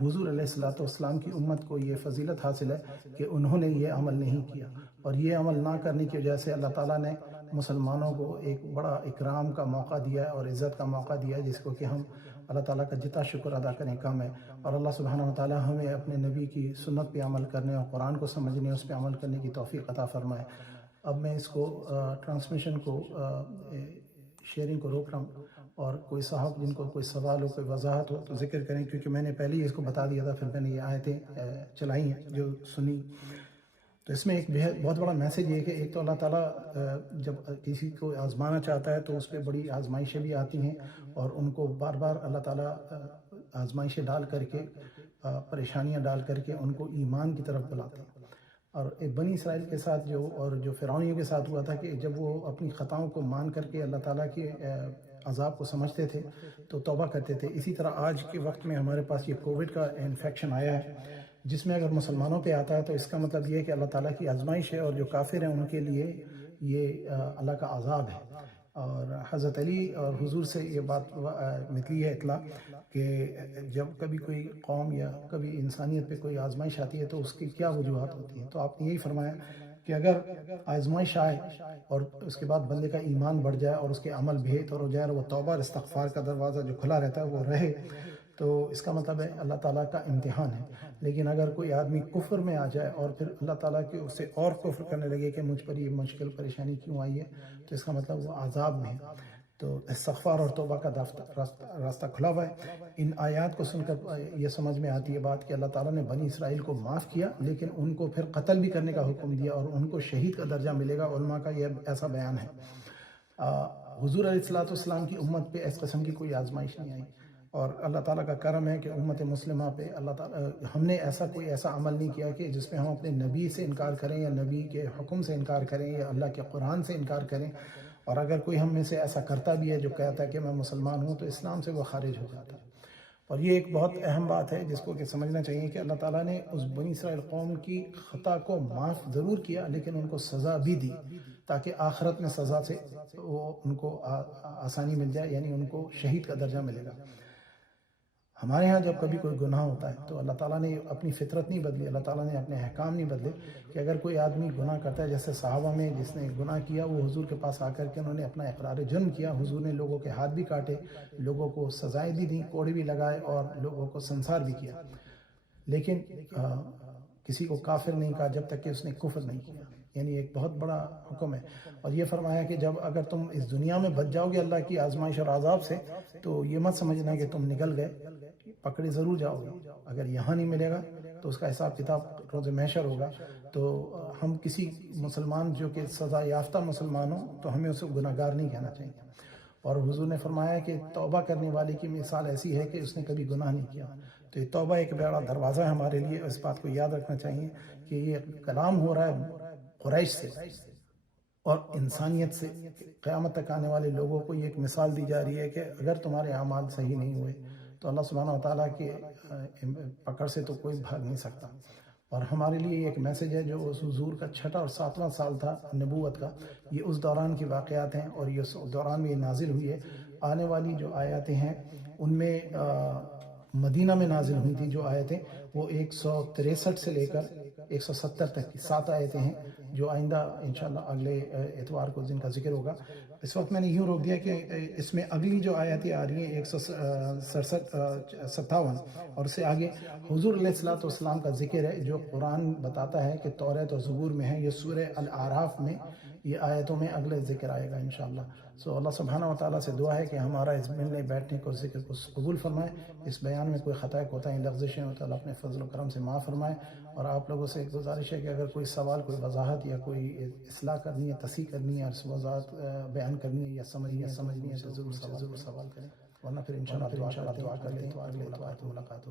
حضور علیہ السلام کی امت کو یہ فضیلت حاصل ہے کہ انہوں نے یہ عمل نہیں کیا, اور یہ عمل نہ کرنے کی وجہ سے اللہ تعالیٰ نے مسلمانوں کو ایک بڑا اکرام کا موقع دیا ہے اور عزت کا موقع دیا ہے, جس کو کہ ہم اللہ تعالیٰ کا جتنا شکر ادا کریں کم ہے. اور اللہ سبحانہ و تعالیٰ ہمیں اپنے نبی کی سنت پہ عمل کرنے اور قرآن کو سمجھنے اس پہ عمل کرنے کی توفیق عطا فرمائے. اب میں اس کو ٹرانسمیشن کو شیئرنگ کو روک رہا ہوں, اور کوئی صاحب جن کو کوئی سوال ہو کوئی وضاحت ہو تو ذکر کریں, کیونکہ میں نے پہلے ہی اس کو بتا دیا تھا, پھر میں نے یہ آیتیں چلائی ہیں جو سنی. تو اس میں ایک بہت بڑا میسیج یہ ہے کہ ایک تو اللہ تعالیٰ جب کسی کو آزمانا چاہتا ہے تو اس پہ بڑی آزمائشیں بھی آتی ہیں اور ان کو بار بار اللہ تعالیٰ آزمائشیں ڈال کر کے پریشانیاں ڈال کر کے ان کو ایمان کی طرف بلاتے ہیں. اور بنی اسرائیل کے ساتھ جو فرعونیوں کے ساتھ ہوا تھا کہ جب وہ اپنی خطاؤں کو مان کر کے اللہ تعالیٰ کے عذاب کو سمجھتے تھے تو توبہ کرتے تھے. اسی طرح آج کے وقت میں ہمارے پاس یہ کووڈ کا انفیکشن آیا ہے جس میں اگر مسلمانوں پہ آتا ہے تو اس کا مطلب یہ ہے کہ اللہ تعالیٰ کی آزمائش ہے، اور جو کافر ہیں ان کے لیے یہ اللہ کا عذاب ہے۔ اور حضرت علی اور حضور سے یہ بات ملی ہے اطلاع کہ جب کبھی کوئی قوم یا کبھی انسانیت پہ کوئی آزمائش آتی ہے تو اس کی کیا وجوہات ہوتی ہیں، تو آپ نے یہی فرمایا کہ اگر آزمائش آئے اور اس کے بعد بندے کا ایمان بڑھ جائے اور اس کے عمل بہتر ہو جائے اور وہ توبہ اور استغفار کا دروازہ جو کھلا رہتا ہے وہ رہے، تو اس کا مطلب ہے اللہ تعالیٰ کا امتحان ہے۔ لیکن اگر کوئی آدمی کفر میں آ جائے اور پھر اللہ تعالیٰ کے اسے اور کفر کرنے لگے کہ مجھ پر یہ مشکل پریشانی کیوں آئی ہے، تو اس کا مطلب وہ عذاب میں ہے۔ تو استغفار اور توبہ کا راستہ کھلا ہوا ہے۔ ان آیات کو سن کر یہ سمجھ میں آتی ہے بات کہ اللہ تعالیٰ نے بنی اسرائیل کو معاف کیا، لیکن ان کو پھر قتل بھی کرنے کا حکم دیا اور ان کو شہید کا درجہ ملے گا۔ علماء کا یہ ایسا بیان ہے۔ حضور علیہ السلام کی امت پہ اس قسم کی کوئی آزمائش نہیں آئی، اور اللہ تعالیٰ کا کرم ہے کہ امت مسلمہ پہ اللہ تعالیٰ ہم نے کوئی ایسا عمل نہیں کیا کہ جس پہ ہم اپنے نبی سے انکار کریں یا نبی کے حکم سے انکار کریں یا اللہ کے قرآن سے انکار کریں۔ اور اگر کوئی ہم میں سے ایسا کرتا بھی ہے جو کہتا ہے کہ میں مسلمان ہوں، تو اسلام سے وہ خارج ہو جاتا ہے۔ اور یہ ایک بہت اہم بات ہے جس کو کہ سمجھنا چاہیے کہ اللہ تعالیٰ نے اس بنی اسرائیل قوم کی خطا کو معاف ضرور کیا، لیکن ان کو سزا بھی دی تاکہ آخرت میں سزا سے وہ ان کو آسانی مل جائے، یعنی ان کو شہید کا درجہ ملے گا۔ ہمارے ہاں جب کبھی کوئی گناہ ہوتا ہے تو اللہ تعالیٰ نے اپنی فطرت نہیں بدلی، اللہ تعالیٰ نے اپنے احکام نہیں بدلے کہ اگر کوئی آدمی گناہ کرتا ہے، جیسے صحابہ میں جس نے گناہ کیا وہ حضور کے پاس آ کر کے انہوں نے اپنا اقرار جرم کیا، حضور نے لوگوں کے ہاتھ بھی کاٹے، لوگوں کو سزائیں بھی دیں، کوڑے بھی لگائے اور لوگوں کو سنسار بھی کیا، لیکن کسی کو کافر نہیں کہا جب تک کہ اس نے کفر نہیں کیا۔ یعنی ایک بہت بڑا حکم ہے۔ اور یہ فرمایا کہ جب اگر تم اس دنیا میں بچ جاؤ گے اللہ کی آزمائش اور عذاب سے تو یہ مت سمجھنا کہ تم نکل گئے، پکڑے ضرور جاؤ گے۔ اگر یہاں نہیں ملے گا تو اس کا حساب کتاب روز محشر ہوگا۔ تو ہم کسی مسلمان جو کہ سزا یافتہ مسلمان ہوں تو ہمیں اسے گناہ گار نہیں کہنا چاہیے۔ اور حضور نے فرمایا کہ توبہ کرنے والے کی مثال ایسی ہے کہ اس نے کبھی گناہ نہیں کیا۔ تو یہ توبہ ایک بڑا دروازہ ہے ہمارے لیے، اس بات کو یاد رکھنا چاہیے کہ یہ کلام ہو رہا ہے قریش سے اور انسانیت سے، قیامت تک آنے والے لوگوں کو یہ ایک مثال دی جا رہی ہے کہ اگر تمہارے اعمال صحیح نہیں ہوئے تو اللہ سبحانہ و تعالیٰ کے پکڑ سے تو کوئی بھاگ نہیں سکتا۔ اور ہمارے لیے ایک میسج ہے جو اس حضور کا 6واں اور 7واں سال تھا نبوت کا، یہ اس دوران کی واقعات ہیں اور یہ اس دوران میں یہ نازل ہوئی ہے۔ آنے والی جو آیاتیں ہیں ان میں مدینہ میں نازل ہوئی تھی جو آیتیں، وہ 163 سے لے کر 170 تک کی 7 آیتیں ہیں جو آئندہ انشاءاللہ اگلے اتوار کو جن کا ذکر ہوگا۔ اس وقت میں نے یوں روک دیا کہ اس میں اگلی جو آیتیں آ رہی ہیں 157 اور اس سے آگے حضور علیہ السلام کا ذکر ہے جو قرآن بتاتا ہے کہ توریت اور زبور میں ہے۔ یہ سورہ الاعراف میں یہ آیتوں میں اگلے ذکر آئے گا انشاءاللہ۔ اللہ سبحانہ و تعالیٰ سے دعا ہے کہ ہمارا اس ملنے بیٹھنے کو ذکر کو قبول فرمائے، اس بیان میں کوئی خطا کوتاہی لغزشیں ہو تو اللہ اپنے فضل و کرم سے معاف فرمائے۔ اور آپ لوگوں سے ایک گزارش ہے کہ اگر کوئی سوال، کوئی وضاحت یا کوئی اصلاح کرنی ہے، تصحیح کرنی ہے، اور وضاحت بیان کرنی ہے یا سمجھنی ہے تو ضرور سوال کریں، ورنہ پھر انشاءاللہ دعا کرتے ہیں، اگلے اتوار کو ملاقات ہوگی۔